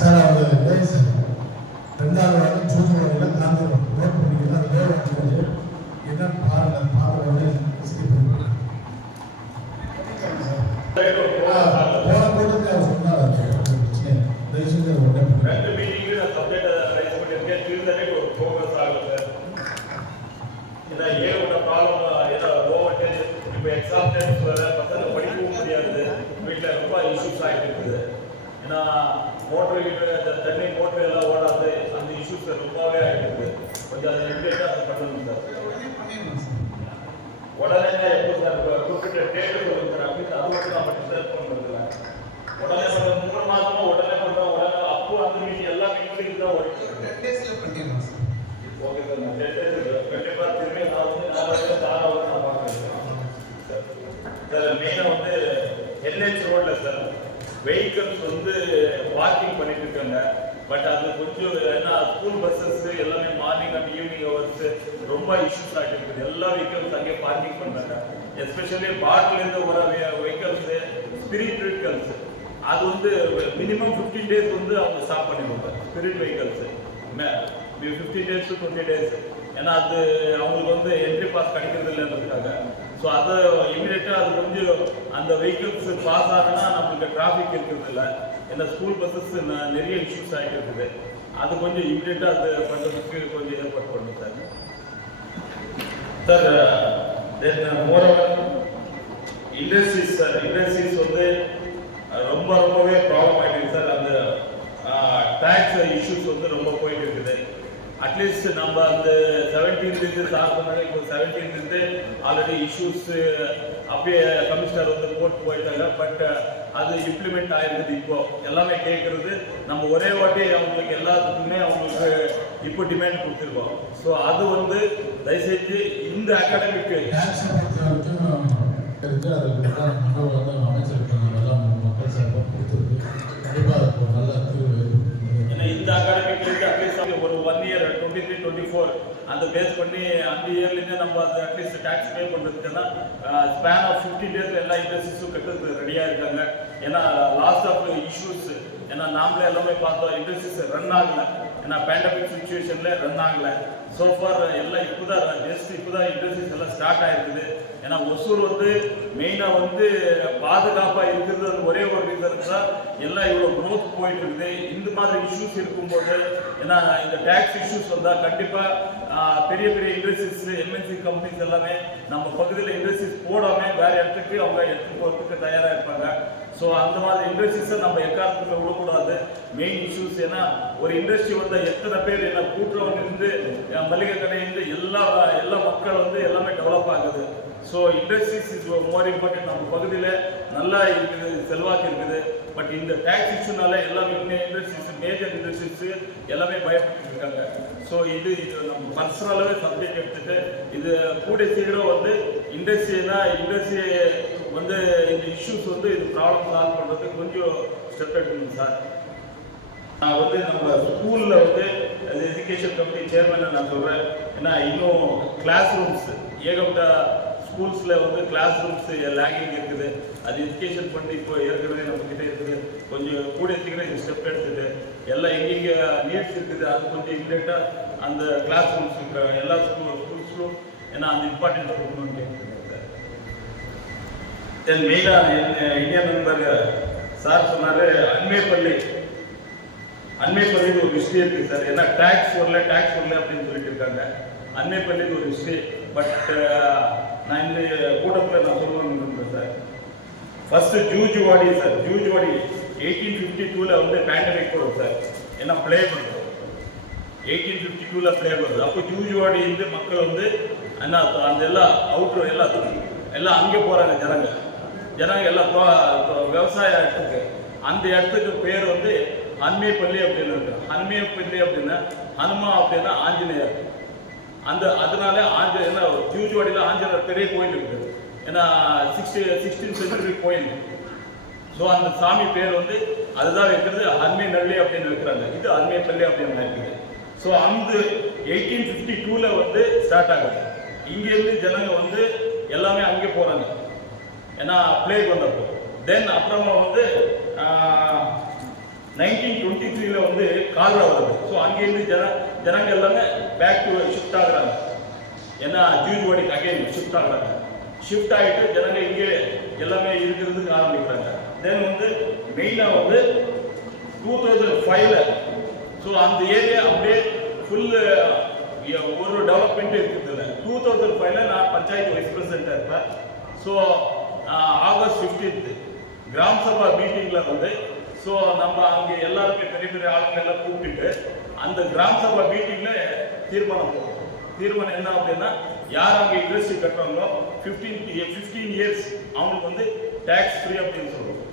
Sir அது ரெண்டாவது வாரம் ஜூன் வரையில் காந்திரம் நோட் பண்ணிக்கலாம். அது வேறு கொஞ்சம் என்னன்னு பாருங்க, பார்த்த உடனே போன கூட்டத்தில் அவர் சொன்னார். ரெண்டு மீட்டிங்கு நான் சப்ஜெக்ட் ரைஸ் பண்ணியிருக்கேன். தீர்ந்தாலே ஒரு ப்ரோக்ரஸ் ஆகும் சார். ஏன்னா ஏகப்பட்ட ப்ராப்ளம், ஏன்னா லோ வோல்டேஜ், இப்போ எக்ஸாம் டைம்ஸ் வர பசங்க படிக்கவும் முடியாது, வீட்டில் ரொம்ப இஷ்யூஸ் ஆகிட்டு இருக்குது. ஏன்னா மோட்டர் இந்த தண்ணி மோட்டர் எல்லாம் ஓடாது, அந்த இஷ்யூஸ் ரொம்பவே ஆகிட்டு இருக்குது. கொஞ்சம் அதை இமீடியட்டாக அதை பண்ணணும் சார். உடனே எப்போ சார் குறிப்பிட்ட டேட்டு சொல்லுங்க சார், அப்படின்னு அது மட்டும் நம்ம டிசைட் பண்ணுறதுல உடனே 3 மாதமா உடனே பண்ணுறோம். உடனே அப்போ அந்த மீட்டிங் எல்லா மீட்டிங் தான் ஓடிட்டு ஓகே சார். நான் 10 days கண்டிப்பாக திரும்பி நான் பார்க்குறேன் சார். மெயினாக வந்து என்ஹெச் ரோடில் சார் வெஹிக்கிள்ஸ் வந்து பார்க்கிங் பண்ணிட்டு இருக்காங்க. பட் அது கொஞ்சம் ஏன்னா ஸ்கூல் பஸ்ஸஸ் எல்லாமே மார்னிங் அண்ட் ஈவினிங் ஹவர்ஸ் ரொம்ப இஷ்யூஸ் ஆகிட்டு இருக்குது. எல்லா வெஹிக்கிள்ஸ் அங்கே பார்க்கிங் பண்ணுறாங்க. எஸ்பெஷலி பார்க்லேருந்து வர வெஹிக்கிள்ஸு, ஸ்பிரிட் வெஹிக்கிள்ஸ், அது வந்து மினிமம் 15 days வந்து அவங்க ஸ்டாப் பண்ணிடுவாங்க. Spirit vehicles 15 days to 20 days. ஏன்னா அது அவங்களுக்கு வந்து என்ட்ரி பாஸ் கிடைக்கிறது இல்லைன்றதுக்காக. ஸோ அதை இமீடியட்டாக அது கொஞ்சம் அந்த வெஹிக்கிள்ஸ் பாஸ் ஆகுனா நம்மளுக்கு டிராஃபிக் இருக்கிறது இல்லை. ஏன்னா ஸ்கூல் பஸ்ஸஸ் நிறைய இஷ்யூஸ் ஆகிட்டு இருக்குது. அது கொஞ்சம் இமீடியட்டாக அது பண்ணுறதுக்கு கொஞ்சம் ஏற்பாடு பண்ணணும் sir. Sir moreover industries sir, industries வந்து ரொம்பவே ப்ராப்ளம் ஆகிட்டு சார். அந்த டேக்ஸ் இஷ்யூஸ் வந்து ரொம்ப போயிட்டு இருக்குது. அட்லீஸ்ட் நம்ம அந்த 17th சாப்பிட்றாங்க. இப்போ 17th ஆல்ரெடி இஷ்யூஸ் அப்படியே கமிஷனர் வந்து போட்டு போயிட்டாங்க. பட் அது இம்ப்ளிமெண்ட் ஆகிருக்குது. இப்போ எல்லாமே கேட்கறது நம்ம ஒரே வாட்டி அவங்களுக்கு எல்லாத்துக்குமே அவங்களுக்கு இப்போ டிமாண்ட் கொடுத்துருக்கோம். ஸோ அது வந்து தயவுசெய்து இந்த அகாடமிக்கு இந்த அகாடமிக்கு அட்லீஸ்ட் ஒரு 1 year 23-24 அந்த பேஸ் பண்ணி அந்த இயர்லேருந்து நம்ம அது அட்லீஸ்ட் டேக்ஸ் பே பண்ணுறதுக்குன்னா ஸ்பேன் ஆஃப் 15 days எல்லா இண்டஸ்ட்ரீஸும் கட்டுறது ரெடியாக இருக்காங்க. ஏன்னா லாஸ்ட் ஆஃப் இஷ்யூஸ், ஏன்னா நாமளே எல்லாமே பார்த்தோம், இண்டஸ்ட்ரீஸ் ரன் ஆகலை. ஏன்னா பேண்டமிக் சுச்சுவேஷனில் ரன் ஆகலை. சோஃபார் எல்லாம் இப்போதான் ஜஸ்ட் இப்போதான் இண்டஸ்ட்ரீஸ் எல்லாம் ஸ்டார்ட் ஆகிருக்குது. ஏன்னா ஒசூர் வந்து மெயினாக வந்து பாதுகாப்பாக இருக்கிறது அது ஒரே ஒரு ரீசனுக்கு தான் எல்லாம் இவ்வளோ க்ரோத் போயிட்டு இருக்குது. இந்த மாதிரி இஷ்யூஸ் இருக்கும்போது ஏன்னா இந்த டேக்ஸ் இஷ்யூஸ் வந்தால் கண்டிப்பாக பெரிய பெரிய இண்டஸ்ட்ரீஸ், எம்என்சி கம்பெனிஸ் எல்லாமே நம்ம பகுதியில் இண்டஸ்ட்ரீஸ் போடாமல் வேறு இடத்துக்கு அவங்க எடுத்துகிட்டு போகிறதுக்கு தயாராக இருப்பாங்க. ஸோ அந்த மாதிரி இண்டஸ்ட்ரீஸை நம்ம எக்காரணத்தில் விடக்கூடாது. மெயின் இஷ்யூஸ் ஏன்னா ஒரு இண்டஸ்ட்ரி வந்து எத்தனை பேர் என்ன கூட்டுறவு இருந்து மளிகை கடையிலிருந்து எல்லா மக்கள் வந்து எல்லாமே டெவலப் ஆகுது. So industries is more important. நம்ம பகுதியில் நல்லா இருக்குது, செல்வாக்கு இருக்குது. பட் இந்த டேக்ஸ் இஷ்யூனால எல்லாமே இண்டஸ்ட்ரீஸ், மேஜர் இண்டஸ்ட்ரீஸ் எல்லாமே பயப்பட்டு இருக்காங்க. ஸோ இது நம்ம பர்சனலாகவே சப்ஜெக்ட் எடுத்துட்டு இது கூட சீக்கிரம் வந்து இண்டஸ்ட்ரி வந்து இந்த இஷ்யூஸ் வந்து இது ப்ராப்ளம் சால்வ் பண்ணுறதுக்கு கொஞ்சம் ஸ்டெப் எடுக்கணும் சார். நான் வந்து நம்ம ஸ்கூலில் வந்து எஜுகேஷன் கமிட்டி சேர்மனை நான் சொல்கிறேன். ஏன்னா இன்னும் கிளாஸ் ரூம்ஸ் ஏகப்பட்ட ஸ்கூல்ஸில் வந்து கிளாஸ் ரூம்ஸ் லேகிங் இருக்குது. அது எஜுகேஷன் பண்ணி இப்போ ஏற்கனவே நம்மக்கிட்ட இருக்குது. கொஞ்சம் கூட சீக்கிரம் ஸ்டெப் எடுத்துட்டு எல்லாம் எங்கெங்கே நீட்ஸ் இருக்குது அது கொஞ்சம் இம்மிடியட்டாக அந்த கிளாஸ் ரூம்ஸ் எல்லா ஸ்கூல்ஸ்லும் ஏன்னா அந்த இம்பார்ட்டன்ஸ் கொடுக்கணும்னு கேட்குறேன் சார். தென் மெயினாக இந்தியா நண்பர் சார் சொன்னார், அண்மைப்பள்ளி ஒரு ஹிஸ்ட்ரி இருக்குது சார். ஏன்னா டேக்ஸ் வரல அப்படின்னு சொல்லிட்டு இருக்காங்க. அண்மைப்பள்ளி ஒரு ஹிஸ்ட்ரி. பட் நான் இந்த கூட்டத்தில் நான் சொல்லணும்னு sir. First Zuzuvadi sir, Zuzuvadi 1852 வந்து பேண்டமிக் வரும் சார். ஏன்னா பிளே பண்ணுறோம் 1852 பிளே வருது. அப்போ ஜூஜுவாடி வந்து மக்கள் வந்து அந்த எல்லாம் அவுட்ரு எல்லாம் அங்கே போகிறாங்க. ஜனங்க எல்லாம் விவசாய இடத்துக்கு, அந்த இடத்துக்கு பேர் வந்து அண்மைப்பள்ளி அப்படின்னு இருக்கு. அண்மைப்பள்ளி அப்படின்னா ஹனுமா அப்படின்னா ஆஞ்சநேயர். அதனால ஏன்னா ஜூஜுவாடியில் ஆஞ்சநேயர் பெரிய கோயில் இருக்குது. ஏன்னா 16th century கோயில். ஸோ அந்த சாமி பேர் வந்து அதுதான் வைக்கிறது அண்மை நள்ளி அப்படின்னு வைக்கிறாங்க. இது அண்மைப்பள்ளி அப்படின்னு இருக்குது. ஸோ அந்த 1852 வந்து ஸ்டார்ட் ஆகுது. இங்கேருந்து ஜனங்க வந்து எல்லாமே அங்கே போகிறாங்க. ஏன்னா பிளேக் வந்தப்போ தென் அப்புறமா வந்து 1923 வந்து கால்ரா வருது. ஸோ அங்கேருந்து ஜனங்க எல்லாமே பேக் டு ஷிஃப்ட் ஆகுறாங்க. ஏன்னா ஜூஜ்வாடிக்கு அகைன் ஷிஃப்ட் ஆகுறாங்க. ஷிஃப்ட் ஆகிட்டு ஜனங்க இங்கே எல்லாமே இருக்கிறதுக்கு ஆரம்பிக்கிறாங்க. தென் வந்து மெயினாக வந்து 2005ல் ஸோ அந்த ஏரியா அப்படியே ஃபுல்லு ஒரு டெவலப்மெண்ட் இருக்குது. 2005ல் நான் பஞ்சாயத்து வைஸ் பிரசிடென்ட்டாக இருப்பேன். ஸோ ஆகஸ்ட் 15th கிராம சபா மீட்டிங்கில் வந்து ஸோ நம்ம அங்கே எல்லாருமே பெரிய பெரிய ஆளுங்க எல்லாம் கூப்பிட்டு அந்த கிராம சபா மீட்டிங்கில் தீர்மானம் போடுறோம். தீர்மானம் என்ன அப்படின்னா, யார் அங்கே இண்டஸ்ட்ரி கட்டுறாங்களோ 15 இயர்ஸ் அவங்களுக்கு வந்து டேக்ஸ் ஃப்ரீ அப்படின்னு சொல்லுவோம்.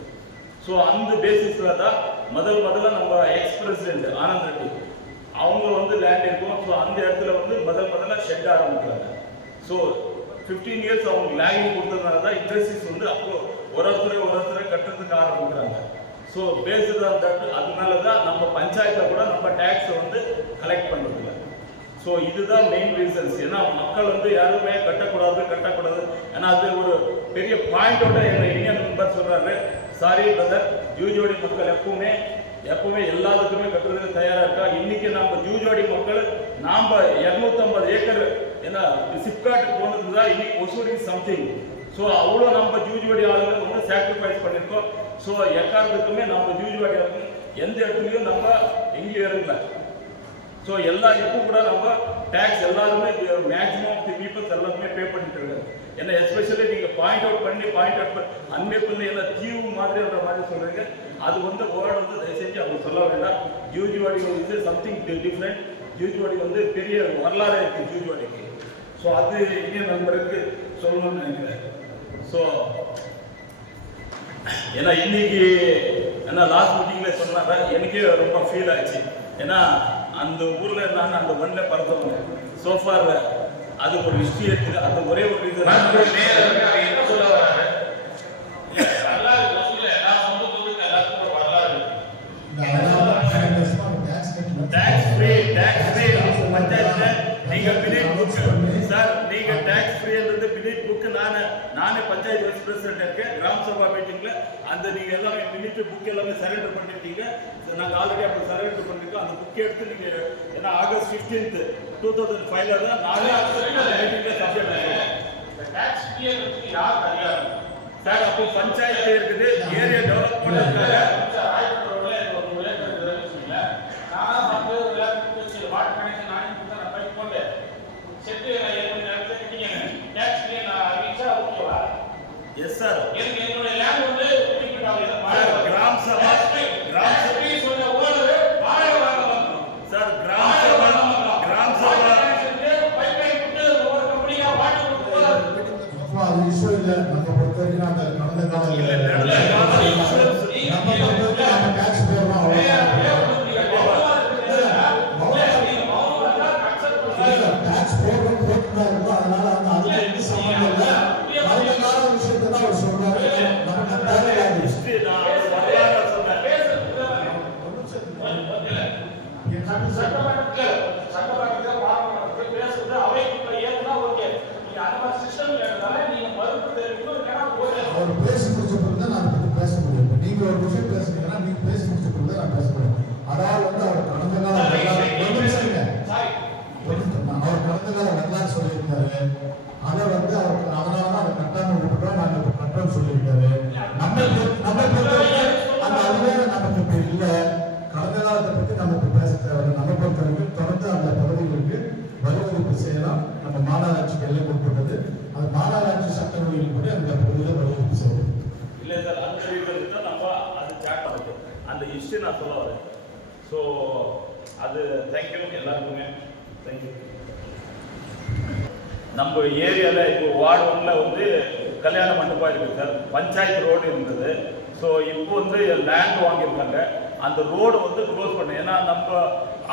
ஸோ அந்த பேசிஸில் தான் முதல்ல நம்ம எக்ஸ் பிரசிடென்ட் ஆனந்த் ரெட்டி அவங்க வந்து லேண்ட் இருக்கும். ஸோ அந்த இடத்துல வந்து முதல்ல ஷெட் ஆரம்பிக்கிறாங்க. ஸோ 15 இயர்ஸ் அவங்க லேண்டிங் கொடுத்ததுனால தான் இண்டஸ்ட்ரீஸ் வந்து அப்போ ஒரு ஒருத்தரை கட்டுறதுக்கு ஆரம்பிக்கிறாங்க. ஸோ பேஸ்டு ஆன் தட் அதனால தான் நம்ம பஞ்சாயத்தில் கூட நம்ம டேக்ஸை வந்து கலெக்ட் பண்ணுறதில்ல. ஸோ இதுதான் மெயின் ரீசன்ஸ். ஏன்னா மக்கள் வந்து யாருமே கட்டக்கூடாது. ஏன்னா அது ஒரு பெரிய பாயிண்டோட எங்கள் இந்தியன் மெம்பர் சொல்கிறாரு, சாரி பிரதர், ஜூஜோடி மக்கள் எப்பவுமே எல்லாத்துக்குமே கட்டுறதுக்கு தயாராக இருக்கா. இன்னைக்கு நம்ம ஜூஜோடி மக்கள் நாம் 250 ஏக்கர் ஏன்னா சிப்காட்டுக்கு போனதுக்கு தான் இன்னைக்கு ஒசூரி சம்திங். ஸோ அவ்வளோ நம்ம ஜூஜ்வாடி ஆளுங்க வந்து சாக்ரிஃபைஸ் பண்ணியிருக்கோம். ஸோ எக்காரணத்துக்குமே நம்ம ஜூஜ்வாடி ஆளுங்க எந்த இடத்துலையும் நம்ம எங்கேயும் இறங்கல. ஸோ எல்லா இப்போ கூட நம்ம டேக்ஸ் எல்லாருமே மேக்ஸிமம் ஆஃப் தி பீப்புள்ஸ் எல்லாருமே பே பண்ணிட்டு இருக்காங்க. ஏன்னா எஸ்பெஷலி நீங்கள் பாயிண்ட் அவுட் பண்ணி அன்மே பண்ணி எல்லாம் தீவு மாதிரின்ற மாதிரி சொல்கிறீங்க. அது வந்து வேர்டு வந்து தயவு செஞ்சு அவங்க சொல்ல வேண்டாம். ஜூஜ்வாடி வந்து சம்திங் டிஃப்ரெண்ட். ஜூஜ்வாடி வந்து பெரிய வரலாறு இருக்குது ஜூஜ்வாடிக்கு. ஸோ அது இந்திய நண்பருக்கு சொல்லணும்னு நினைக்கிறேன். ஸோ ஏன்னா இன்னைக்கு ஏன்னா லாஸ்ட் மீட்டிங்கில் சொன்னாங்க, எனக்கே ரொம்ப ஃபீல் ஆச்சு. ஏன்னா அந்த ஊரில் இருந்தாங்க, அந்த மண்ணில் பறந்தவங்க சோஃபார் அதுக்கு ஒரு ஹிஸ்ட்ரி இருக்குது. அந்த ஒரே ஒரு இது என்ன சொல்ல வராங்க, டேக்ஸ் ஃப்ரீ பஞ்சாயத்தில் நீங்கள் பினிட் புக் சார், நீங்கள் டேக்ஸ் ஃப்ரீன்றது பினிட் புக். நானே பஞ்சாயத்து வைஸ் பிரசிடென்ட் இருக்கேன். கிராம சபா மீட்டிங்கில் அந்த நீங்கள் எல்லாமே மினிட் புக் எல்லாமே சரண்டர் பண்ணிட்டீங்க. நாங்கள் ஆல்ரெடி அப்போ சரண்டர் பண்ணிருக்கோம். அந்த புக் எடுத்து நீங்கள் ஏன்னா ஆகஸ்ட் 15th 2005 தான் நானே மீட்டிங்கில் சப்ஜெக்ட் பண்ணுவோம். சார் அப்போ பஞ்சாயத்து இருக்குது, ஏரியா டெவலப் பண்ணுறதுக்காக எஸ் சார். என்னுடைய லேண்ட் வந்து கிராம சபா சார் அது இஷ்யூ இல்லை. நம்ம பொறுத்த வரைக்கும் அந்த கடந்த கால நம்ம டேக்ஸ் போடுறோம் அவ்வளோதான். டேக்ஸ் போடுறோம் போட்டுதான் இருக்கும். அதனால வந்து அதுக்கு எந்த சம்பந்தம் இல்லை. கடந்த கால விஷயத்தை தான் அவர் சொல்றாரு. நமக்கு தேவையாது. அவர் பேசி முடிச்ச பிறகு தான் நான் பற்றி பேச முடியும். நீங்க ஒரு விஷயம் பேசுனீங்கன்னா நீங்க பேசி முடிச்ச பிறகு தான் நான் பேச முடியும். அதாவது வந்து அவர் கடந்த கால அவர் கடந்த கால வரலாறு சொல்லியிருக்காரு. அதை வந்து அவருக்கு அதனால தான் அதை கட்டாம விட்டுட்டோம். நாங்கள் இப்போ கட்டோம் சொல்லியிருக்காரு. நம்ம அந்த அதிகாரம் நமக்கு இப்போ இல்லை. கடந்த காலத்தை பற்றி நம்ம இப்போ பேச தேவை. நம்ம பொறுத்த வரைக்கும் தொடர்ந்து அந்த பகுதிகளுக்கு வலுவமைப்பு செய்யலாம். நம்ம மாநகராட்சிக்கு எல்லாம் கொடுப்பது அது மாநகராட்சி சட்டங்களில் கூட அந்த பகுதியில் வலுவமைப்பு செய்யணும். இல்லை சார், அந்த ரீசன் தான் நம்ம அது சேட் பண்ணுறோம். அந்த ஹிஸ்ட்ரி நான் சொல்ல வரேன். ஸோ அது தேங்க்யூ எல்லாருக்குமே தேங்க்யூ. நம்ம ஏரியாவில் இப்போ வார்டு 1ல வந்து கல்யாண மண்டபம் இருக்குது சார். பஞ்சாயத்து ரோடு இருந்தது. ஸோ இப்போ வந்து லேண்ட் வாங்கியிருக்காங்க. அந்த ரோடு வந்து க்ளோஸ் பண்ண, ஏன்னா நம்ம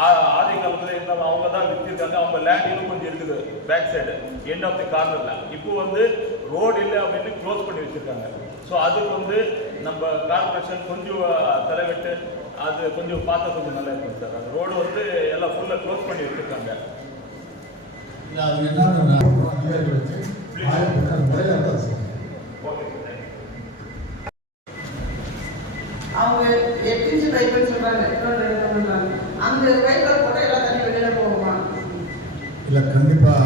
ஆதி காலத்தில் இருந்தாலும் அவங்க தான் விற்றுருக்காங்க. அவங்க லேண்ட் இன்னும் கொஞ்சம் இருக்குது back side end of the கார்னரில். இப்போ வந்து ரோடு இல்லை அப்படின்னு க்ளோஸ் பண்ணி வச்சுருக்காங்க. ஸோ அதுக்கு வந்து நம்ம கார்பரேஷன் கொஞ்சம் தலைவிட்டு அது கொஞ்சம் பார்த்தா கொஞ்சம் நல்லா இருக்கும் சார். அந்த ரோடு வந்து எல்லாம் ஃபுல்லாக க்ளோஸ் பண்ணி வச்சுருக்காங்க. அது என்ன அதிகாரிகளுக்கு முறையாக அவங்க 8 இன்ச்சு பைப்புன்னு சொல்றாங்க. இல்லை கண்டிப்பாக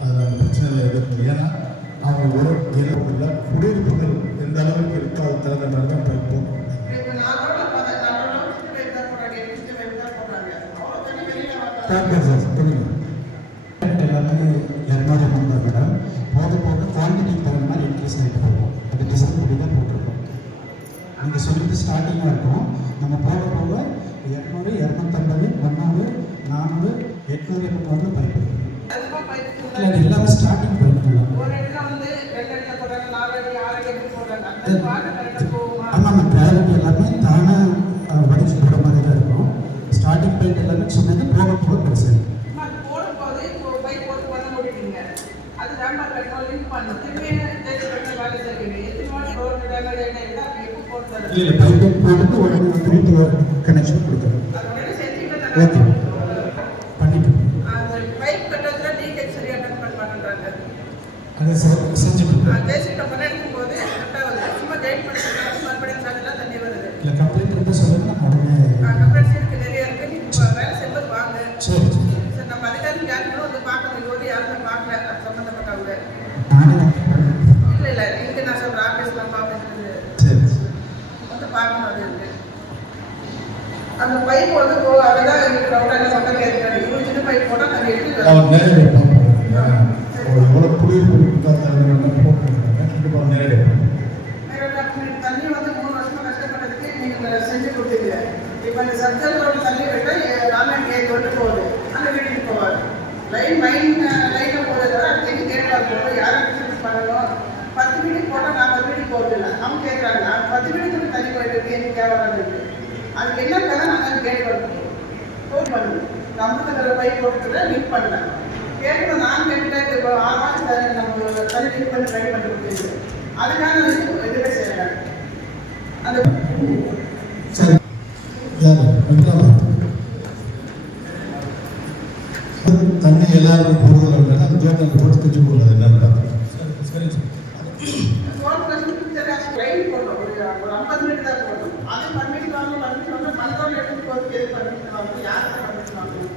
அதில் அந்த பிரச்சனையில் எதிர்ப்பு. ஏன்னா அவங்க ஒரு இல்லை குடியிருப்புகள் எந்த அளவுக்கு இருக்கோ அது தகுந்த மாதிரி தான் போகும். எல்லாமே 200 மெம்பர் மேடம். போக போக குவான்டிட்டிக்கு தகுந்த மாதிரி இன்க்ரீஸ் ஆகிட்டு போகும். அது டிசைன் பண்ணி தான் போட்டிருக்கோம். நீங்கள் சொல்லிட்டு ஸ்டார்டிங்காக இருக்கும். நம்ம போக போக 200, 250, 300, 400, 800 வந்து பைப். இல்லை அது எல்லாமே ஸ்டார்டிங் பைப் மேடம். ஆமாம் மேம், ப்ரையாரிட்டி எல்லாமே தானாக வடிச்சு போகிற மாதிரி தான் இருக்கும். ஸ்டார்டிங் பைப் எல்லாமே சொன்னது போக போக பெருசு. இல்லை பைப் போட்டு உடனே திருப்பி கனெக்ஷன் கொடுக்குறோம். ஓகே பண்ணிட்டு அதை செஞ்சுட்டு இல்லை கம்ப்ளைண்ட் இருந்தால் சொல்லுங்க, நம்ம உடனே சரி அந்த பைப் வந்து அதுதான் மக்கள் கேட்கிறாங்க. இவ்வளோ சின்ன பைப் போட்டால் நாங்கள் எடுத்து எவ்வளோ குடியிருப்பு கண்டிப்பாக நேரடியாக தண்ணி வந்து 3 வருஷமா கஷ்டப்பட்டதுக்கு நீங்கள் செஞ்சு கொடுத்தீங்க. இப்போ இந்த சர்ச்சரோட தண்ணி விட்டால் ராமன் கேட் கொண்டு போகுது, அந்த வீட்டுக்கு போவார். லைனில் போகிறத அதுக்கு கேட்கலாம் போகணும், யாரும் பிஸ்னஸ் பண்ணணும். 10 வீட்டுக்கு போட்டால் 40 வீட்டுக்கு போகிறதில்ல. அவங்க கேட்குறாங்க 10 வீட்டுக்கு தண்ணி போயிட்டு இருக்கு, எனக்கு தேவையான இருக்குது. அதுக்கு என்ன கதை நாங்கள் கேட் வரணும் போட் பண்ணணும். கம்பத்தில் பைப் போட்டுட்டு லிங்க் பண்ணேன். கேட்கணும் நான் கேட்டுட்டேன். இப்போ 6 மாதம் நம்ம தண்ணி லிங்க் பண்ணி ட்ரை பண்ணி கொடுத்துருக்கு. அதுக்கான இதுவே செய்யறாங்க. அந்த சரி தண்ணி எல்லாருக்கும் போடுதல் அப்படின்னா அந்த ஜோட்டை போட்டு பிச்சு போடுறது என்னன்னு பார்த்தேன். சரி ஒரு 50 மீட்டர் தான் போடணும். அது பர்மிஷன் வாங்கணும். மனதோடு எடுத்துட்டு போகிறதுக்கு எது பர்மிஷன் வாங்கணும், யாருக்கு பர்மிஷன் வாங்கணும்?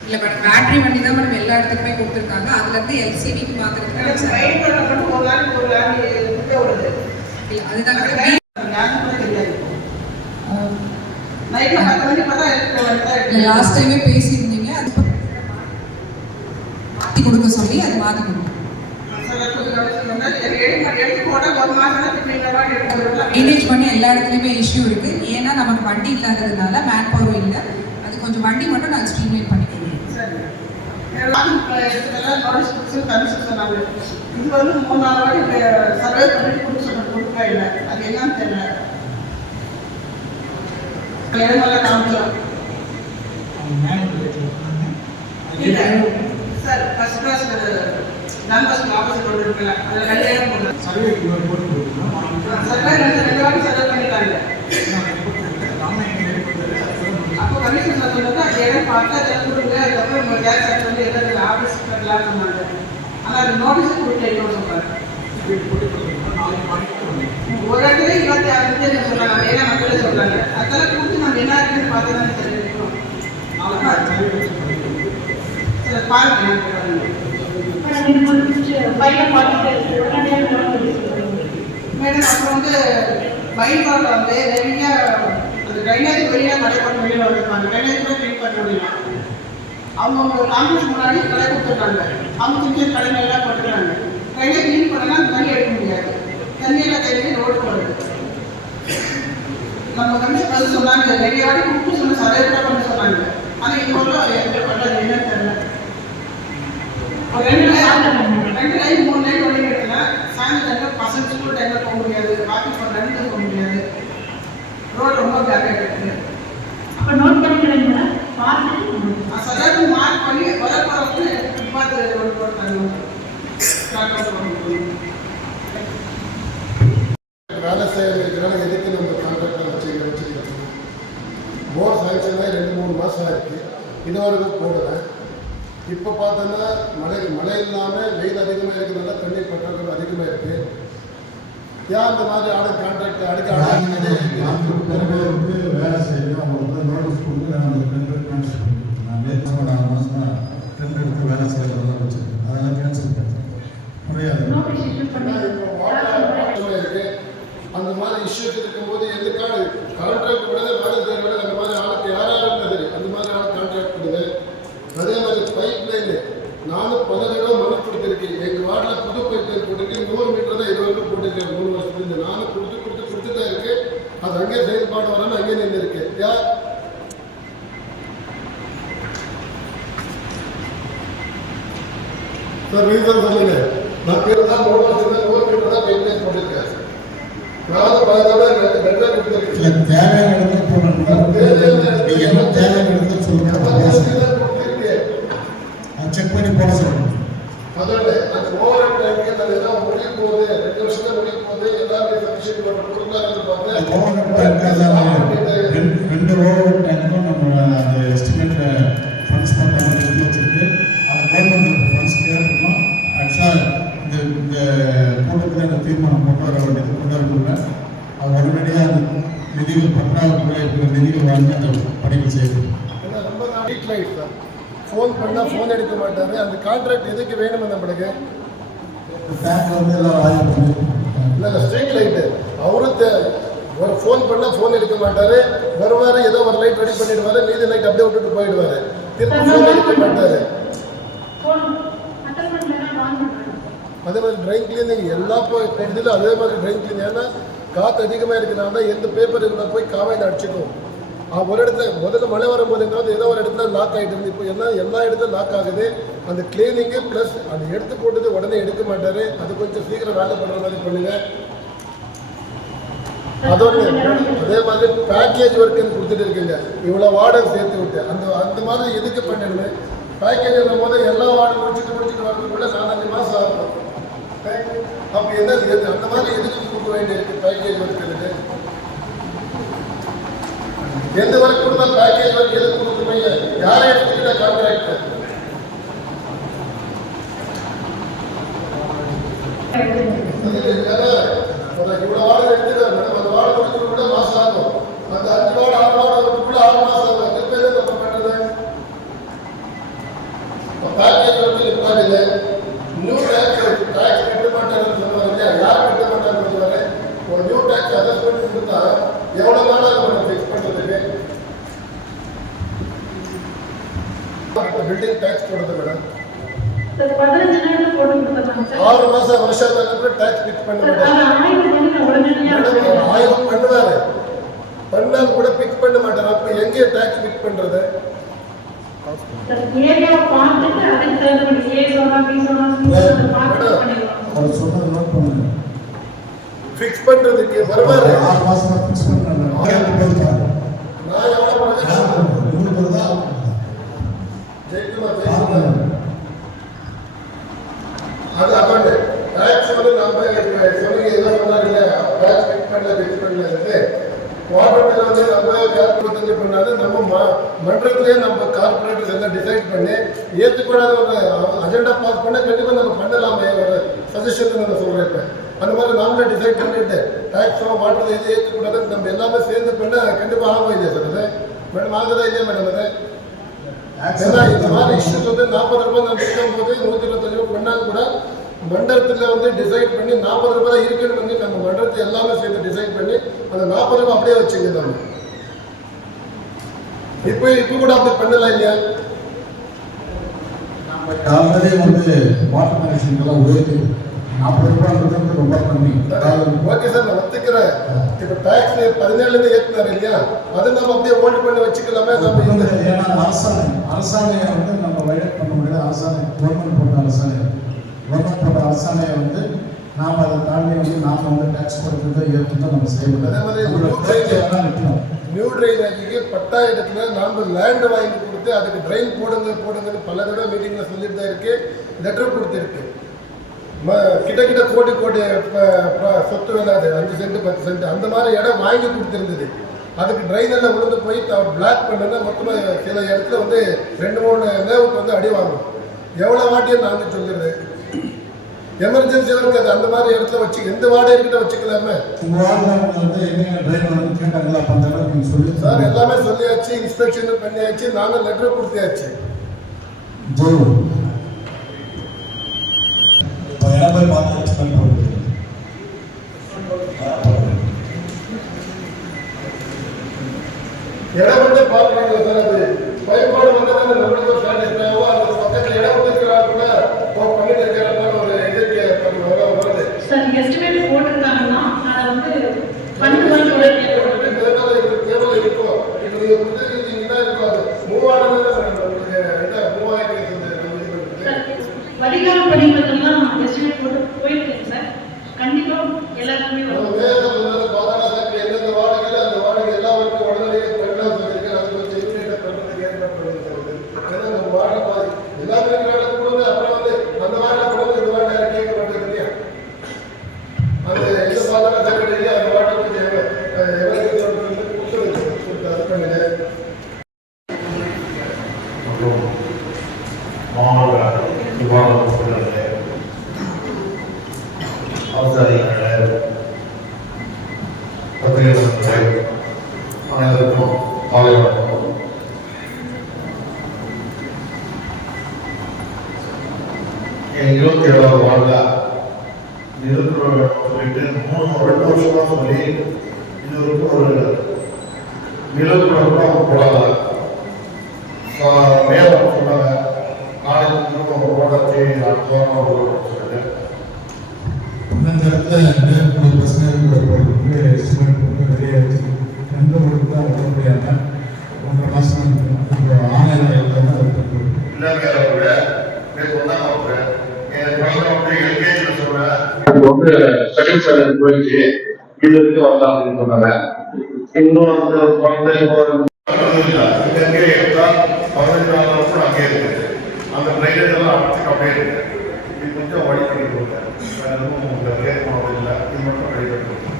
இல்லை மேடம், பேட்டரி வண்டி தான் மேடம் எல்லா இடத்துக்குமே கொடுத்துருக்காங்க. அதுலேருந்து எல்சிடிக்கு மாத்திரத்துக்கு ரைட் பண்ண ஒரு லாரி வருது. இல்லை அதுதான் மேடம் தெரியாது. நைட்ல 10 மணிக்கு பார்த்தா லாஸ்ட் டைமே பேசியிருந்தீங்க. அது மாற்றி கொடுக்க சொல்லி அது மாற்றி கொடுக்கும். மேனேஜ் பண்ணி எல்லா இடத்துலையுமே இஷ்யூ இருக்குது. ஏன்னா நமக்கு வண்டி இல்லாததுனால மேன் பவர் இல்லை. அது கொஞ்சம் வண்டி மட்டும் நாங்கள் ஸ்ட்ரீம்லைன் பண்ணிக்கிறோம். இது வந்து 3-4 வாட்டி சர்வே பண்ணிட்டு கொடுக்க இல்லை. அது என்னன்னு தெரியல. இடமெல்லாம் காமிக்கலாம் சார். ஃபர்ஸ்ட் கிளாஸ் நான் பஸ் ஆஃபீஸர் கொண்டு இருக்கல. அதில் 2000 போடுறேன். சர்வே 2 வாட்டி சர்வே பண்ணிட்டாங்க. அப்போ கமிஷன் சொல்லுறது அது இடம் பார்த்து அதெல்லாம் கொடுங்க. அதுக்கப்புறம் கேஸ் ஆக்ட் வந்து எதாவது ஆஃபீஸ் கட்டலாம் சொன்னாங்க. ஆனால் அது நோட்டீஸ் கொடுத்து என்ன சொல்கிறாங்க. ஒரு இடத்துல 26 பேர் சொல்கிறாங்க. ஏன்னா மக்களே சொல்கிறாங்க. அதெல்லாம் கொடுத்து நம்ம என்ன இருக்குன்னு பார்த்து தான் தெரிஞ்சுக்கணும். சில பாருங்க மேடம். அப்புறம் வந்து பைபால் வந்து நிறைய அந்த ட்ரைனேஜ் வெளியாக கடைப்பட்டு வெளியில் வந்துருப்பாங்க. ட்ரைனேஜ் கூட க்ளீன் பண்ண முடியும். அவங்க காங்கிரஸ் முன்னாடி கடை கொடுத்துருக்காங்க. அவங்க சின்ன கடைகள் எல்லாம் போட்டுக்கிறாங்க. ட்ரைனேஜ் க்ளீன் பண்ணனா தண்ணி எடுக்க முடியாது. தண்ணியெல்லாம் தெரிஞ்சு ரோடு போடுறது. நம்ம கமிஷன் வந்து சொன்னாங்க நிறைய வாட்டி கூப்பிட்டு சொன்ன சர்வே கூட பண்ண சொன்னாங்க. ஆனால் இது ஒன்றும் எங்களுக்கு பண்ணுறது என்னன்னு தெரியல. ஒரு 2 லைன் 3 லைன் ஒன்று எடுக்கல. சாயந்தரம் பசங்க ஸ்கூல் டைமில் போக முடியாது. வாக்கிங் பண்ண ரன்னிங் போக முடியாது. ரோடு ரொம்ப பேக் ஆகிட்டு. அப்போ நோட் பண்ணிக்கிறீங்களா? சர்வே மார்க் பண்ணி வரப்போறவங்க பார்த்து ரோடு போட்டாங்க. வேலை செய்யறதுனால எதுக்கு நம்ம கான்ட்ராக்டர் வச்சுக்கிறோம். போர் சாங்ஷன் ஆகி 2-3 மாதம் ஆயிருக்கு. இதுவரைக்கும் போடுறேன். இப்போ பார்த்தோன்னா மழை இல்லாமல் வெயில் அதிகமாக இருக்கிறதுனால தண்ணீர் பற்றாக்குறை அதிகமாக இருக்குது. ஏன் அந்த மாதிரி ஆளுக்கு கான்ட்ராக்ட் அடிக்க பேருக்கு வேலை செய்யணும் அவங்களுக்கு நோட்டீஸ் கொடுத்து நான் அந்த டெண்டர் கேன்சல் பண்ணிருக்கேன். நான் நேற்று 4 மாதமாக டெண்டர் எடுத்து வேலை செய்யறதெல்லாம் வச்சுருக்கேன். அதெல்லாம் கேன்சல் பண்ணுறேன். முடியாது. நோட்டீஸ் இஷ்யூ பண்ணி இருக்கு. அந்த மாதிரி இஷ்யூஸ் இருக்கும்போது எதுக்கான கான்ட்ராக்ட் விட வேலை செய்யற அந்த மாதிரி ஆளுக்கு யாராக இருந்தால் சரி அந்த மாதிரி ஆளுக்கு கான்ட்ராக்ட் கொடுங்க. அதே மாதிரி பைப் லைனு நானும் 10 இடம் மனு கொடுத்துருக்கேன். எங்கள் வார்டில் புது பைப் லைன் போட்டிருக்கேன். 100 மீட்டர் தான் 20 மீட்டர் போட்டிருக்கேன். 3 வருஷத்துலேருந்து நானும் கொடுத்து தான் இருக்கு. அது அங்கே செயல்பாடு வராமல் அங்கே நின்று இருக்கு. யார் சார் ரீசன் சொல்லுங்க. நான் பேர் தான் 3 வருஷத்துல 100 மீட்டர் தான் பைப் லைன் போட்டிருக்கேன். நானும் 10 தடவை ரெண்டாக கொடுத்துருக்கேன். தேவையான இடத்துல போகணும். நீங்கள் என்ன தேவையான இடத்துல சொல்லுங்க. செக் பண்ணி போட சொல்லுங்க. அதோட அந்த ஓவர் டைம்க்கு அந்த எல்லாம் முடிய போகுது. 2 வருஷத்துல முடிய போகுது. எல்லாமே சஃபிஷியன்ட் கொடுக்கலாம்னு பார்த்தேன். ஓவர் டேங்க் எல்லாம் 2 ஓவர் டேங்க்கும் நம்ம அந்த எஸ்டிமேட் ஃபண்ட்ஸ் பண்ணுற மாதிரி வச்சுருக்கு. அந்த கவர்மெண்ட் ஃபண்ட்ஸ் கேட்கணும். ஆக்சுவலாக இந்த கூட்டத்தில் அந்த தீர்மானம் கொண்டு வர வேண்டியது கொண்டு வரல. அது உடனடியாக அந்த நிதிகள் பற்றாக்குறை இருக்கிற நிதிகள் வாங்கி அந்த பணிகள் செய்யணும். ரொம்ப வீக் லைஃப் தான். ஃபோன் பண்ணால் ஃபோன் எடுக்க மாட்டார். அந்த கான்ட்ராக்ட் எதுக்கு வேணும் நம்மளுக்கு? டேங்க் வந்து எல்லாம் ஆய்வு பண்ணி இல்லை ஸ்ட்ரீட் லைட்டு அவரு ஒரு ஃபோன் பண்ணால் ஃபோன் எடுக்க மாட்டார். வருவார், ஏதோ ஒரு லைட் ரெடி பண்ணிடுவார். மீதி லைட் அப்படியே விட்டுட்டு போயிடுவார். திருப்பி ஃபோன் எடுக்க மாட்டார். அதே மாதிரி ட்ரைன் கிளீனிங் எல்லா இதில் அதே மாதிரி ட்ரைன் கிளீனிங். ஏன்னா காற்று அதிகமாக இருக்கிறனால எந்த பேப்பர் இருந்தால் போய் காவாயில் அடிச்சுக்கும். ஒரு இடத்துல முதல்ல மழை வரும்போது எங்காவது ஏதோ ஒரு இடத்துல லாக் ஆகிட்டு இருந்து இப்போ எல்லா இடத்துல லாக் ஆகுது. அந்த கிளீனிங்கு ப்ளஸ் அந்த எடுத்து போட்டது உடனே எடுக்க மாட்டார். அது கொஞ்சம் சீக்கிரம் வேலை பண்ணுற மாதிரி பண்ணுங்க. அதோட அதே மாதிரி பேக்கேஜ் ஒர்க்குன்னு கொடுத்துட்டு இருக்கீங்க. இவ்வளோ வார்டன் சேர்த்து விட்டு அந்த மாதிரி எதுக்கு பண்ணணுமே? பேக்கேஜ் போது எல்லா வார்டும் முடிச்சுட்டு வரதுக்குள்ள 4-5 மாதம் ஆகும். அப்போ என்ன அந்த மாதிரி எதுக்கு கொடுக்க வேண்டியிருக்கு பேக்கேஜ் ஒர்க்கு? எந்த ஒர்க் கொடுத்தாலும் பேக்கேஜ் ஒர்க் எதுக்கு கொடுக்குறீங்க? யாரை எடுத்துக்கிட்ட கான்ட்ராக்ட்? இவ்வளோ வார்டு எடுத்துக்கிறார் மேடம். அந்த வார்டு கொடுத்து கூட மாதம் ஆகும். அந்த 5 வார்டு 6 வார்டு கூட 6 மாதம் ஆகும். திருப்பி தான் நம்ம பண்ணுறது. பேக்கேஜ் ஒர்க்கு நிற்பாடில்லை. நியூ டேக்ஸ் கட்ட மாட்டாருன்னு சொல்லுவாங்க இல்லையா? யார் கட்ட மாட்டாருன்னு சொல்லுவாரு? ஒரு நியூ டேக்ஸ் அசஸ்மெண்ட் கொடுத்தா எவ்வளோ நாளாக நம்ம ஃபிக்ஸ் பண்ணுறதுக்கு? பில்டிங் டேக்ஸ் போடுறது மேடம் 15 நாள் போட்டு கொடுத்தாங்க சார். 6 மாதம் வருஷத்துக்கு அப்புறம் டேக்ஸ் ஃபிக்ஸ் பண்ண ஆய்வு பண்ணுவார். பண்ணால் கூட ஃபிக்ஸ் பண்ண மாட்டார். அப்போ எங்கே டேக்ஸ் ஃபிக்ஸ் பண்ணுறது? ஏரியா பார்த்துட்டு அதுக்கு தகுந்த ஏ சோனா பி சோனா பார்த்து பண்ணிடுவோம். அவர் சொன்னது நோட் பண்ணுங்க. ஃபிக்ஸ் பண்ணுறதுக்கு வருவார். 6 மாதமாக ஃபிக்ஸ் பண்ணுறாங்க. நான் எவ்வளோ ஜெயிக்குமா அது அக்கௌண்ட் டேக்ஸ் வந்து நம்ம சொல்லி என்ன பண்ணாரு இல்லை டேக்ஸ் ஃபிக்ஸ் பண்ணல கோஆபரேட்டில் வந்து நம்ம கால்குலேட் பண்ணாது. நம்ம மன்றத்திலேயே நம்ம கார்பரேட்டர்ஸ் எல்லாம் டிசைட் பண்ணி ஏற்றுக்கூடாத ஒரு அஜெண்டா பாஸ் பண்ண கண்டிப்பாக நம்ம பண்ணலாமே ஒரு சஜஷன் நான் சொல்கிறேன். அந்த மாதிரி நாமளே டிசைட் பண்ணிட்டு டேக்ஸோ வாட்டர் எது ஏற்றுக்கூடாதுன்னு நம்ம எல்லாமே சேர்ந்து பண்ண கண்டிப்பாக ஆகும் இல்லையா சார்? அது மேடம் ஆகுதா இல்லையா மேடம்? அது ஏன்னா இந்த மாதிரி இஷ்யூஸ் வந்து 40 ரூபாய் நம்ம இருக்கும்போது 125 ரூபாய் பண்ணாலும் கூட மண்டலத்தில் வந்து டிசைட் பண்ணி 40 ரூபாய் இருக்குன்னு வந்து நம்ம மண்டலத்தை எல்லாமே சேர்த்து டிசைட் பண்ணி அந்த 40 ரூபாய் அப்படியே வச்சுங்க. நம்ம இப்போ கூட அப்படி பண்ணலாம் இல்லையா? ஆல்ரெடி வந்து வாட்டர் கனெக்ஷன்லாம் உயர்த்தி 40 ரூபாய் ரொம்ப கம்மி. ஓகே சார், நான் ஒத்துக்கிறேன். இப்போ டேக்ஸ் 17 ஏற்றினார் இல்லையா? அதை நம்ம அப்படியே ஹோல்ட் பண்ணி வச்சுக்கலாமே. நம்ம ஏன்னா அரசாணையை வந்து நம்ம வைலேட் பண்ண முடியாது. அரசாணை கவர்மெண்ட் போட்ட அரசாணையை வந்து நாம் அதை தாண்டி வந்து நாம் வந்து டேக்ஸ் கொடுக்குறத ஏற்றுதான் நம்ம செய்யணும். அதே மாதிரி நியூ ட்ரைனேஜுக்கு பட்டா இடத்துல நாம் லேண்டு வாங்கி கொடுத்து அதுக்கு ட்ரைன் போடுங்கன்னு பல தடவை மீட்டிங்கில் சொல்லிட்டு தான் இருக்கு. லெட்டர் கொடுத்துருக்கு. கிட்ட கோடி சொத்து வேணாது 5 சென்ட் 10 சென்ட் அந்த மாதிரி இடம் வாங்கி கொடுத்துருந்தது. அதுக்கு ட்ரைன் எல்லாம் விழுந்து போய் பிளாக் பண்ணனா மொத்தமாக சில இடத்துல வந்து 2-3 லேஅவுட் வந்து அடி வாங்கும். எவ்வளோ வாட்டியும் நாங்கள் சொல்லிடுது. எமர்ஜென்சியாக இருக்காது. அந்த மாதிரி இடத்துல வச்சு எந்த வாடகைக்கிட்ட வச்சுக்கலாமே. உங்கள் வார்டு வந்து எங்க டிரைவர் வந்து கேட்டாங்களா அப்போ அந்த அளவுக்கு நீங்கள் சொல்லி சார் எல்லாமே சொல்லியாச்சு, இன்ஸ்பெக்ஷன் பண்ணியாச்சு, நாங்கள் லெட்டர் கொடுத்தாச்சு. இப்போ இடம் போய் பார்த்து எக்ஸ்பிளைன் பண்ணுறது இடம் வந்து பார்க்குறாங்க சார். அது பயன்பாடு வந்து நம்மளுக்கு ஒரு ஸ்டாண்டர்ட் தேவை. அந்த பக்கத்தில் இடம் இருக்கிறாங்க பண்ணிட்டு இருக்கிறாங்க ஒரு இதுக்கு வருது சார் எஸ்டிமேட் போட்டிருக்காங்கன்னா அதை வந்து பண்ணுவாங்க தேவை இருக்கும். இப்போ நீங்கள் கொடுத்துருக்கீங்கன்னா இருக்கும். அது மூவாயிரம் வடிகால் பணிகளுக்கெல்லாம் எஸ்டிமேட் போட்டு போயிருக்கேன் சார். கண்டிப்பா எல்லாருக்குமே எந்தெந்த வாடகையில் அந்த வாடகை எல்லாருக்கும் உடனே பெண்ணாக சொல்லியிருக்கேன். அது கொஞ்சம் யூனிட்டை பண்ணுறதுக்கு ஏற்ற பண்ணுறது ஏன்னா நம்ம வாடகை பாதி எல்லாமே வேலை கொடுங்க. அப்புறம் வந்து அந்த வாடகை கொடுங்க இந்த வாடகை கேட்க மாட்டேங்க இல்லையா. அந்த எந்த பாதாள சாக்கடை இல்லையா அந்த வாடகை கொஞ்சம் கொடுத்துருங்க அது பண்ணுங்க. மாவட்ட நிர்வாக உறுப்பினர்களே, அவசாரிகளே, பத்திரிகையாளர்களே, அனைவருக்கும் காலை வணக்கம். என் 27வது வார்டில் நிறுவனம் சொல்லிட்டு 2 வருஷமா சொல்லி இதுவரைக்கும் ஒரு நிலப்பரம் போடாத மேலும் சொன்னாங்க. நாளைக்கு ஓடச்சு சொல்லிட்டு இந்த இடத்துல பிரச்சனை எஸ்டிமேட் போட்டு வெளியே வச்சு எந்த ஊருக்கு தான் வர முடியாமல் 1.5 மாதம் இப்போ ஆன்லைனில் வந்து செகண்ட் ஸ்டாண்டர்ட் போயிடுச்சு, இது வரைக்கும் வரலாம் அப்படின்னு சொன்னாங்க. இன்னும் அந்த குழந்தை இங்கே எடுத்தால் 15 வருஷம் அங்கே இருக்குது. அந்த ட்ரைனேஜ் எல்லாம் அடைச்சிட்டு அப்படியே இருக்கு. இது கொஞ்சம் வழி பண்ணி கொடுங்க. உங்களுக்கு ஏற்கனவே இல்லை, இது மட்டும் ரெடி பண்ணி கொடுங்க.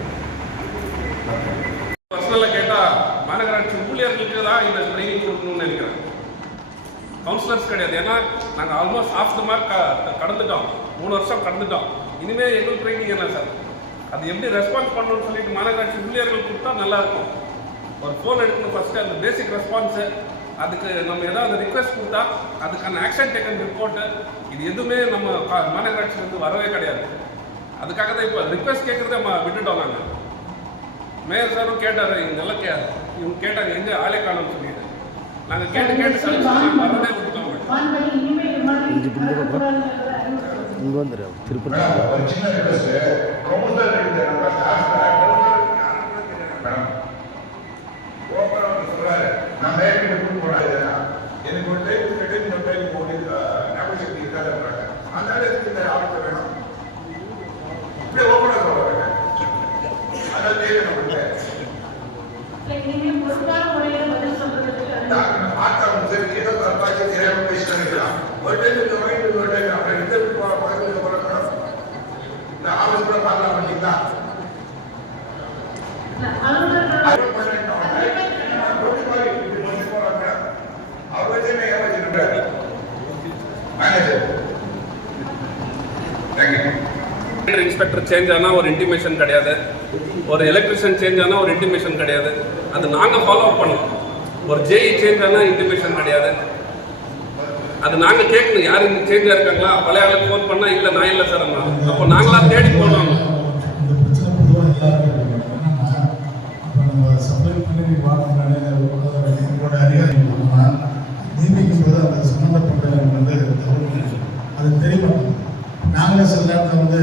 பர்சனலாக கேட்டால் மாநகராட்சி ஊழியர்களுக்கு தான் இந்த ட்ரைனிங் கொடுக்கணும்னு நினைக்கிறேன். கவுன்சிலர்ஸ் கிடையாது. ஏன்னா நாங்கள் ஆல்மோஸ்ட் ஆஃப் த மார்க் கடந்துட்டோம். 3 வருஷம் கடந்துட்டோம். இனிமேல் எங்களுக்கு ட்ரைனிங் என்ன சார்? அது எப்படி ரெஸ்பான்ஸ் பண்ணணும்னு சொல்லிட்டு மாநகராட்சி ஊழியர்கள் கொடுத்தா நல்லாயிருக்கும். ஒரு ஃபோன் எடுக்கணும் ஃபஸ்ட்டு, அந்த பேசிக் ரெஸ்பான்ஸு. அதுக்கு நம்ம ஏதாவது ரிக்வெஸ்ட் கொடுத்தா அதுக்கான ஆக்ஷன் டேக்கன் ரிப்போர்ட்டு இது எதுவுமே நம்ம மாநகராட்சியிலேருந்து வரவே கிடையாது. அதுக்காக தான் இப்போ ரிக்வெஸ்ட் கேட்குறதே விட்டுட்டோம். நாங்கள் மேயர் சாரும் கேட்டார், இவங்கெல்லாம் இவங்க கேட்டாங்க எங்கே ஆளே காணும்னு சொல்லிட்டு. நாங்கள் கேட்டு வரதே விட்டுட்டோம். இங்கே வந்துடும் திருப்பதி சின்ன சொல்றாரு, நான் மேற்கு கூடாது எனக்கு ஒரு டைம் கேட்டு இந்த டைம் ஞாபக சக்தி இருக்காதுன்றாங்க. அதனால எதுக்கு இந்த ஆளுக்கு வேணும் இப்படியே ஓப்பனா சொல்றாங்க. அதான் தேவை ஆட்டம் சரி ஏதோ தெரியாம பேசிட்டு ஒரு டைம் வாங்கிட்டு ஒரு டைம் அப்புறம் இந்த படங்களுக்கு போறோம். இந்த ஆஃபீஸ் கூட பார்க்கலாம் பண்ணிங்களா இன்ஸ்பெக்டர் சேஞ்ச் ஆனால் ஒரு இன்டிமேஷன் கிடையாது. ஒரு எலக்ட்ரிஷியன் சேஞ்ச் ஆனால் ஒரு இன்டிமேஷன் கிடையாது. அது நாங்கள் ஃபாலோ அப் பண்ணோம். ஒரு ஜேஇ சேஞ்ச் ஆனால் இன்டிமேஷன் கிடையாது. அது நாங்கள் கேட்கணும், யார் இங்கே சேஞ்சாக இருக்காங்களா? பழைய ஆளுக்கு ஃபோன் பண்ணால் இல்லை நான் இல்லை சார் அண்ணா. அப்போ நாங்களாம் தேடி போனோம். இந்த பிரச்சனை பொதுவாக எல்லாருக்கும் அப்போ நம்ம சப்ளை பண்ணி வாங்கினாலே உங்களோட அதிகாரிகள் நியமிக்கும் போது அந்த சம்மந்தப்பட்டவங்க வந்து அது தெரிய மாட்டாங்க. நாங்களே சில நேரத்தில் வந்து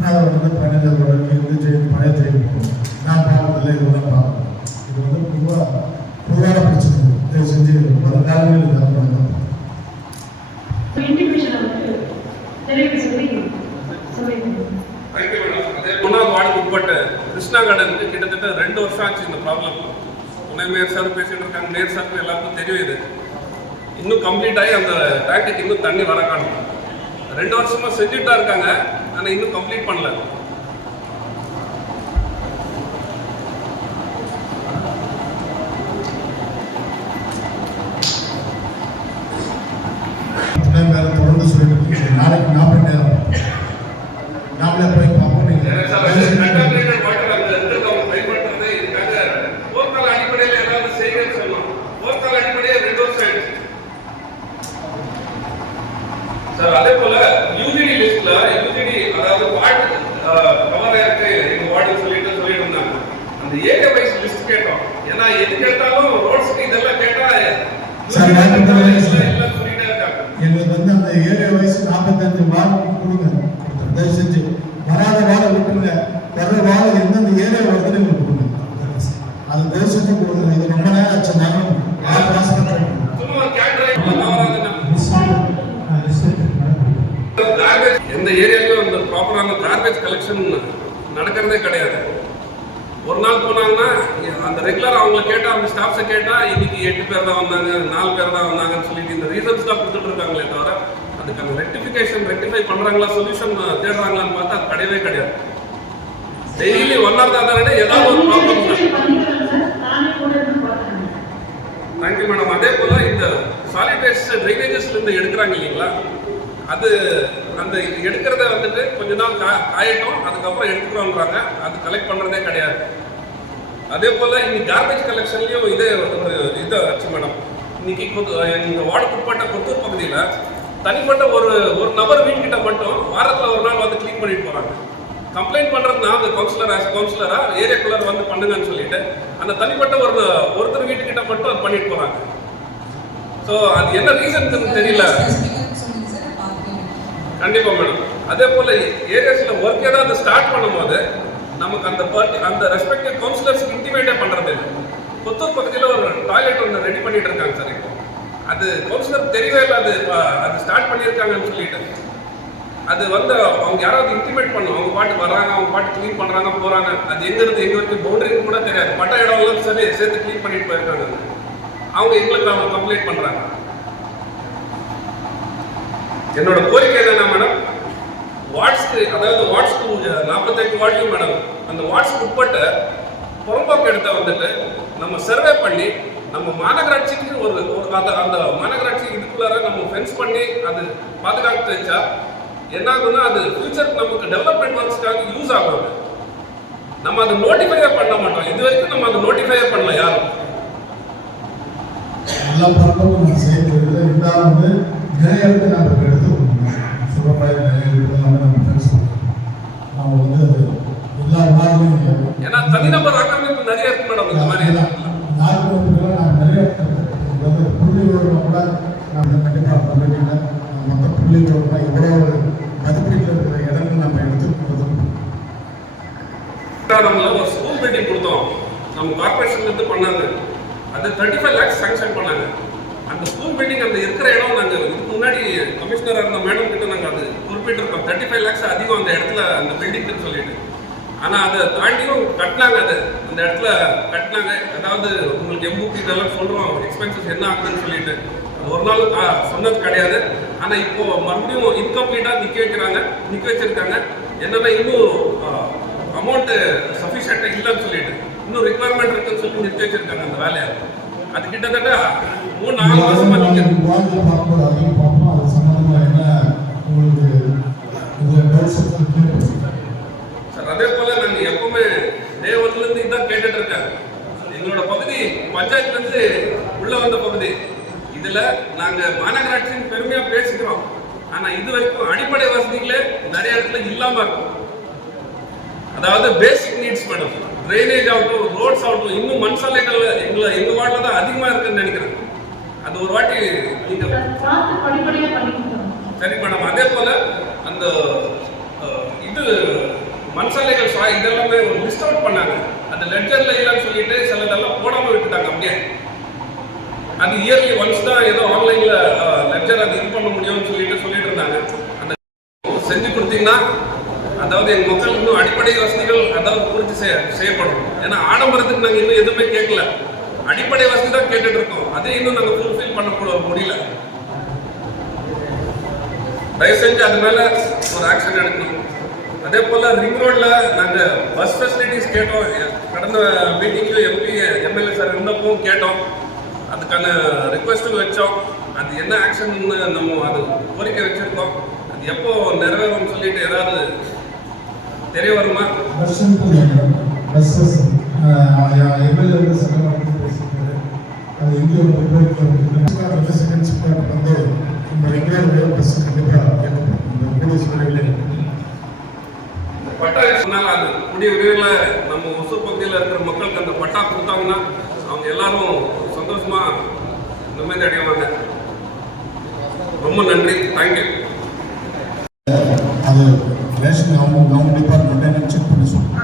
மேனேஜரோட இருந்து பழைய ஜெயிப்போம். நான் பார்க்கறதில்ல, இதெல்லாம் பார்க்கணும். இது வந்து பொதுவான பிரச்சனை. தயவு செஞ்சு வருங்காலங்களில் இது அப்புறம் மூணாவது வார்டுக்கு உட்பட்ட கிருஷ்ணா கார்டனுக்கு கிட்டத்தட்ட 2 வருஷம் ஆச்சு இந்த ப்ராப்ளம். துணை மேயர் சார் பேசிட்டு இருக்காங்க, மேயர் சாருக்கு எல்லாருக்கும் தெரியும். இது இன்னும் கம்ப்ளீட் ஆகி அந்த டேங்குக்கு இன்னும் தண்ணி வர காணும். 2 வருஷமா செஞ்சுட்டு தான் இருக்காங்க, ஆனால் இன்னும் கம்ப்ளீட் பண்ணல. தொடர்ந்து சொல்லிட்டு நாளைக்கு 40 நேரம் கவர் இருக்கு எங்கள் வார்டுன்னு சொல்லிட்டு இருந்தாங்க. அந்த ஏரியா வைஸ் லிஸ்ட் கேட்டோம். ஏன்னா எது கேட்டாலும் ரோட்ஸ்க்கு இதெல்லாம் கேட்டால் சொல்லிட்டே இருக்காங்க. எங்களுக்கு வந்து அந்த ஏரியா வைஸ் 45 வார்டு கொடுங்க, தயவு செஞ்சு வராத வார்டை விட்டுருங்க, வர்ற வார்டு எந்தெந்த ஏரியா வருதுன்னு எங்களுக்கு கொடுங்க, அது தயவு செஞ்சு கொடுங்க. இது ரொம்ப நேரம் ஆச்சு, நானும் 6 மாசம் சும்மா எந்த ஏரியாலையும் அந்த ப்ராப்பரான கார்பேஜ் கலெக்ஷன் நடக்கிறதே கிடையாது. ஒரு நாள் போனாங்கன்னா அந்த ரெகுலராக அவங்கள கேட்டால் அந்த ஸ்டாஃப்ஸை கேட்டால் இன்னைக்கு 8 பேர் தான் வந்தாங்க, 4 பேர் தான் வந்தாங்கன்னு சொல்லிட்டு இந்த ரீசன்ஸ் தான் கொடுத்துட்டு இருக்காங்களே தவிர அதுக்கான ரெக்டிஃபை பண்ணுறாங்களா, சொல்யூஷன் தேடுறாங்களான்னு பார்த்தா அது கிடையவே கிடையாது. டெய்லி 1 hour தான் ஏதாவது ஒரு ப்ராப்ளம். Thank you madam. அதே போல் இந்த சாலிட் வேஸ்ட் ட்ரைனேஜஸ்லேருந்து எடுக்கிறாங்க இல்லைங்களா, அது அந்த எடுக்கிறத வந்துட்டு கொஞ்ச நாள் காயட்டும், அதுக்கப்புறம் எடுத்துக்கிறோன்றாங்க. அது கலெக்ட் பண்ணுறதே கிடையாது. அதே போல் இன்னைக்கு கார்பேஜ் கலெக்ஷன்லேயும் இதே ஒரு இதை ஆச்சு மேடம். இன்னைக்கு எங்கள் வார்டுக்குட்பட்ட கொத்தூர் பகுதியில் தனிப்பட்ட ஒரு நபர் வீட்டுக்கிட்ட மட்டும் வாரத்தில் ஒரு நாள் வந்து க்ளீன் பண்ணிட்டு போகிறாங்க. கம்ப்ளைண்ட் பண்ணுறது நான் அந்த கவுன்சிலராக ஏரியாக்குள்ளர் வந்து பண்ணுங்கன்னு சொல்லிட்டு அந்த தனிப்பட்ட ஒருத்தர் வீட்டுக்கிட்ட மட்டும் அது பண்ணிட்டு போகிறாங்க. ஸோ அது என்ன ரீசன் தெரியல. கண்டிப்பா மேடம். அதே போல ஏரியாஸ்ல ஒர்க் ஏதாவது ஸ்டார்ட் பண்ணும்போது நமக்கு அந்த ரெஸ்பெக்டிவ் கவுன்சிலர்ஸ்க்கு இன்டிமேட்டே பண்றது இல்லை. புத்தூர் பக்கத்தில் ஒரு டாய்லெட் ஒன்று ரெடி பண்ணிட்டு இருக்காங்க சார். இப்போ அது கவுன்சிலர் தெரியவே இல்லை அது ஸ்டார்ட் பண்ணியிருக்காங்கன்னு சொல்லிட்டு அது வந்து அவங்க யாராவது இன்டிமேட் பண்ணும். அவங்க பாட்டு வர்றாங்க, அவங்க பாட்டு க்ளீன் பண்றாங்க, போறாங்க. அது எங்க வரைக்கும் பவுண்டரின்னு கூட தெரியாது. பட்ட இடம்லாம் சரி சேர்த்து க்ளீன் பண்ணிட்டு போயிருக்காங்க. அவங்க எங்களுக்கு அவங்க கம்ப்ளைண்ட் பண்றாங்க. என்னோட கோரிக்கை என்னன்னா மேடம், வார்ட்ஸ்க்கு 48 வார்ட்லையும் மேடம் அந்த வார்ட்ஸ்க்கு உட்பட்ட புறம்போக்கு இடத்த வந்துட்டு நம்ம சர்வே பண்ணி நம்ம மாநகராட்சிக்கு அந்த மாநகராட்சி இதுக்குள்ளார நம்ம ஃபென்ஸ் பண்ணி அது பாதுகாத்து வச்சா என்ன ஆகுதுன்னா அது ஃபியூச்சருக்கு நமக்கு டெவலப்மெண்ட் ஒர்க்ஸ்க்காக யூஸ் ஆகும். நம்ம அதை நோட்டிஃபையே பண்ண மாட்டோம். இது வரைக்கும் நம்ம அதை நோட்டிஃபையே பண்ணல யாரும். எல்லா பக்கமும் செய்யறது இருந்தாலும் வந்து நிறைய இடத்துல நம்ம எடுத்துக்கணும். சுகப்பாய் நிறைய இடத்துல நம்ம ஃப்ரெண்ட்ஸ் நம்ம வந்து எல்லா நாளும் ஏன்னா தனிநபர் ஆக்கிரமிப்பு நிறைய இருக்கு மேடம். இந்த மாதிரி நான் நிறைய புள்ளி விவரம் கூட நம்ம கண்டிப்பாக பண்ணிக்கல. மொத்த புள்ளி விவரம் எவ்வளோ மதிப்பீட்டில் இருக்கிற இடங்கள் நம்ம எடுத்துக்கிறது. நம்மள ஒரு ஸ்கூல் பில்டிங் கொடுத்தோம், நம்ம கார்பரேஷன்லேருந்து பண்ணாங்க. அது 35 lakhs சாங்ஷன் பண்ணாங்க. அந்த ஸ்கூல் பில்டிங் அந்த இருக்கிற இடம் நாங்கள் இதுக்கு முன்னாடி கமிஷனராக இருந்த மேடம் கிட்ட நாங்கள் அது குறிப்பிட்டிருக்கோம். 35 lakhs அதிகம் அந்த இடத்துல அந்த பில்டிங்னு சொல்லிட்டு. ஆனால் அதை தாண்டியும் கட்டினாங்க. அந்த இடத்துல கட்டினாங்க. அதாவது உங்களுக்கு எம்புக்கு இதெல்லாம் சொல்கிறோம் எக்ஸ்பென்சஸ் என்ன ஆகுதுன்னு சொல்லிட்டு அது ஒரு நாள் சொன்னது கிடையாது. ஆனால் இப்போ மறுபடியும் இன்கம்ப்ளீட்டாக நிற்க வச்சிருக்காங்க. என்னன்னா இன்னும் அமௌண்ட்டு சஃபிஷியண்டாக இல்லைன்னு சொல்லிட்டு இன்னும் ரிக்குவயர்மெண்ட் இருக்குன்னு சொல்லி நிறுத்தி வச்சிருக்காங்க அந்த வேலையை. அது கிட்டத்தட்ட 3-4 மாசமா சார். அதே போல நாங்கள் எப்பவுமே தேவத்திலிருந்து இதுதான் கேட்டுட்டு இருக்கேன். எங்களோட பகுதி பஞ்சாயத்துலேருந்து உள்ள வந்த பகுதி. இதுல நாங்க மாநகராட்சியின் பெருமையா பேசிக்கிறோம். ஆனா இது வரைக்கும் அடிப்படை வசதிகளே நிறைய இடத்துல இல்லாம இருக்கும். அதாவது பேசிக் நீட்ஸ் மேடம், ட்ரைனேஜ் ஆகட்டும், ரோட்ஸ் ஆகட்டும், இன்னும் மண் சாலைகள் எங்க வார்டில் தான் அதிகமாக இருக்குன்னு நினைக்கிறேன். அது ஒரு வாட்டி நீங்க சரி மேடம். அதே போல அந்த இது மண் சாலைகள் இதெல்லாமே ஒரு லிஸ்ட் அவுட் பண்ணாங்க. அந்த லெட்ஜர்ல இல்லைன்னு சொல்லிட்டு சிலதெல்லாம் போடாம விட்டுட்டாங்க அப்படியே. அது இயர்லி ஒன்ஸ் தான் ஏதோ ஆன்லைன்ல லெட்ஜர் அது இது பண்ண முடியும்னு சொல்லிட்டு இருந்தாங்க. அந்த செஞ்சு கொடுத்தீங்கன்னா அதாவது எங்கள் மக்கள் இன்னும் அடிப்படை வசதிகள் அதாவது பூர்த்தி செய்யப்படும். ஏன்னா ஆடம்பரத்துக்கு நாங்கள் இன்னும் எதுவுமே கேட்கல, அடிப்படை வசதி தான் கேட்டுட்டு இருக்கோம். அதை இன்னும் நாங்கள் ஃபுல்ஃபில் பண்ண முடியல. தயவு செஞ்சு அது மேலே ஒரு ஆக்ஷன் எடுக்கணும். அதே போல் ரிங் ரோடில் நாங்கள் பஸ் ஃபெசிலிட்டிஸ் கேட்டோம். கடந்த மீட்டிங்லையும் எம்எல்ஏ சார் இருந்தப்பவும் கேட்டோம். அதுக்கான ரிக்வெஸ்ட்டும் வச்சோம். அது என்ன ஆக்ஷன் நம்ம அது கோரிக்கை வச்சுருக்கோம். அது எப்போ நிறைவேறும்னு சொல்லிட்டு ஏதாவது தெரிய வருமா? எம்எல்ஏ சட்டமன்றத்தில் பேசியிருக்காரு. அது இங்கே வந்து செகண்ட் ஸ்பாட் வந்து இந்த ரெகுலர் பஸ் கண்டிப்பாக கூடிய சூழ்நிலை பட்டா சொன்னால அது கூடிய விரைவில் நம்ம ஒசூர் பகுதியில் இருக்கிற மக்களுக்கு அந்த பட்டா கொடுத்தாங்கன்னா அவங்க எல்லாரும் சந்தோஷமா நிம்மதி அடைவாங்க. ரொம்ப நன்றி, தேங்க்யூ. அது ரேஷன் அவங்க டிபார்ட்மெண்ட் என்ன செக் பண்ணி சொல்லுங்க.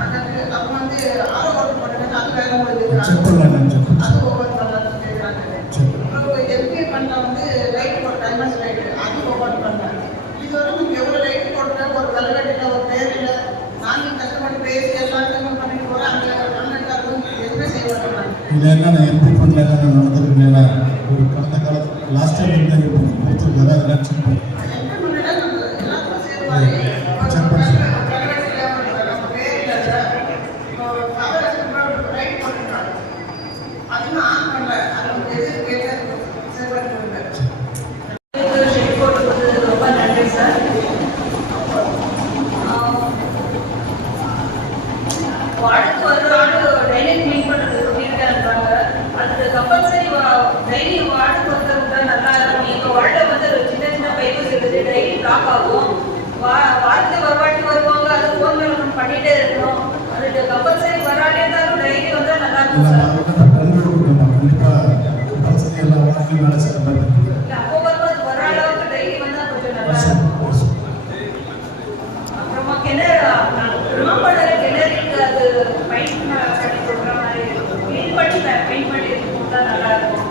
அப்போ வந்து ஆரோ ஓட்டு போட்டுருக்காங்க, அது வேலை முடிஞ்சு செக் பண்ணலாம் செக் பண்ணி அது ஓப்பன் பண்ணலாம்னு கேட்குறாங்க. அப்புறம் எல்பி பண்ண வந்து லைட் போட்டு டைமர்ஸ் லைட்டு அது ஓப்பன் பண்ணாங்க. இது வரைக்கும் எவ்வளோ லைட் போட்டு ஒரு வெள்ளடியில் ஒரு பேரில் நாங்கள் கஷ்டப்பட்டு பேசி எல்லாத்தையும் பண்ணிட்டு போகிறோம். அங்கே அண்ணன் எதுவுமே செய்ய மாட்டாங்க. இது என்ன எம்பி ஃபண்டில் என்ன நடந்திருக்கு? ஒரு கடந்த காலத்தில் லாஸ்ட் டைம் என்ன கொடுத்துருக்காரு அதெல்லாம் செக் பண்ணி வார்டுக்கு ஒரு ஆள் டெய்லி க்ளீன் பண்ணுறது சொல்லியிருக்காங்க. அது கம்பல்சரி டெய்லி வார்டுக்கு வந்து நல்லா இருக்கும். எங்கள் வார்டில் வந்து சின்ன சின்ன பைப்பு இருக்குது, டெய்லி பிளாக் ஆகும். வாரத்துக்கு ஒரு வாட்டி வருவாங்க, அது ஃபோனில் நம்ம பண்ணிகிட்டே இருக்கணும். அது கம்பல்சரி வராட்டே இருந்தாலும் டெய்லி வந்தால் நல்லா இருக்கும் சார். இல்லை அப்போ வரும்போது வர அளவுக்கு டெய்லி வந்தால் கொஞ்சம் நல்லா இருக்கும். அப்புறமா கிணறு ரிமம்பர் கிணறுக்கு அது பெயிண்ட் பண்ணி கொடுக்குற மாதிரி பெயிண்ட் பண்ணி கொடுத்தா நல்லா இருக்கும்.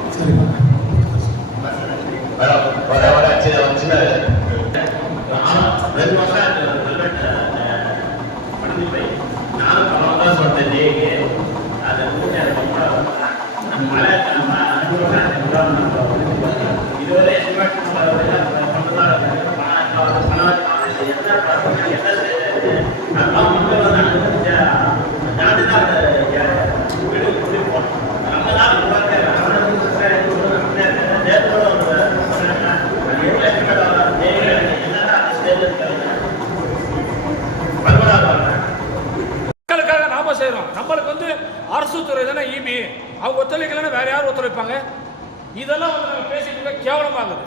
மக்களுக்காக நாம செய்யறோம். நம்மளுக்கு வந்து அரசு துறை தானே இபி, அவங்க ஒத்துழைக்கலன்னா வேற யாரும் ஒத்துழைப்பாங்க? இதெல்லாம் வந்து நாங்கள் பேசிட்டு இருக்க கேவலமாகுது.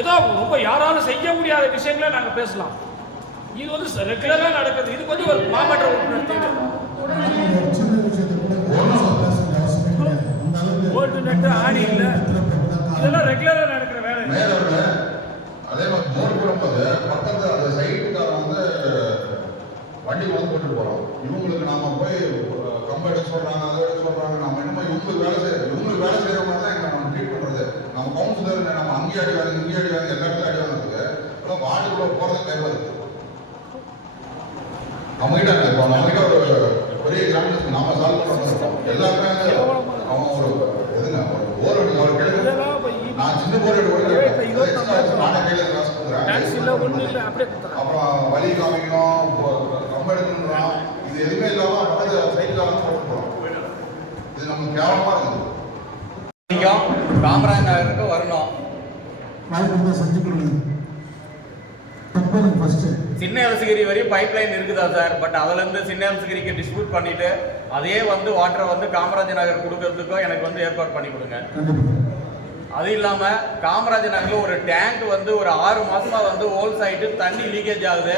ஏதோ ரொம்ப யாராலும் செய்ய முடியாத விஷயங்களை நாங்கள் பேசலாம். இது வந்து ரெகுலராக நடக்குது. இதுக்கு வந்து ஒரு மாமன்ற உறுப்பினர் தேவை. ஓட்டு நட்டு ஆணி இல்லை, இதெல்லாம் ரெகுலராக நடக்கிற வேலை. அதே மாதிரி மோர் போடும்போது பக்கத்தில் அந்த சைட்டுக்காரன் வந்து வண்டி வந்து போட்டுட்டு போகிறோம். இவங்களுக்கு நாம போய் கம்பை எடுக்க சொல்கிறாங்க, அதை எடுக்க சொல்கிறாங்க. நம்ம என்னமோ இவங்களுக்கு வேலை செய்கிற மாதிரி தான் நம்ம ட்ரீட் பண்ணுறது. நம்ம கவுன்சிலர் நம்ம அங்கேயே அடி வாங்க, இங்கேயே அடி வாங்க, எல்லா இடத்துலையும் அடி வாங்கிறதுக்கு இப்போ வார்டுக்குள்ள போகிறது தேவை. நம்மகிட்ட இப்போ நம்மகிட்ட ஒரு பெரிய கிராமத்துக்கு நாம சால்வ் பண்ணுறோம். எல்லாருமே அவங்க ஒரு எதுங்க ஒரு போர் அடிக்க ஒரு கிழக்கு நான் சின்ன போர் அப்புறம் வலி காமிக்கணும், கம்ப எடுக்கணும், இது எதுவுமே இல்லாம பக்கத்து சைட்ல போட்டு போறோம். இது நமக்கு கேவலமா இருக்குது. காமராஜ் நகருக்கு வரணும். சின்ன எலசகிரி வரையும் பைப் லைன் இருக்குதா சார்? பட் அதுலேருந்து சின்ன எலசகிரிக்கு டிஸ்ட்ரிபியூட் பண்ணிட்டு அதே வந்து வாட்டரை வந்து காமராஜ் நகர் கொடுக்கறதுக்கும் எனக்கு வந்து ஏற்பாடு பண்ணி கொடுங்க. அது இல்லாமல் காமராஜ் நகரில் ஒரு டேங்க் வந்து ஒரு 6 மாதமா வந்து ஹோல்ஸ் ஆகிட்டு தண்ணி லீக்கேஜ் ஆகுது.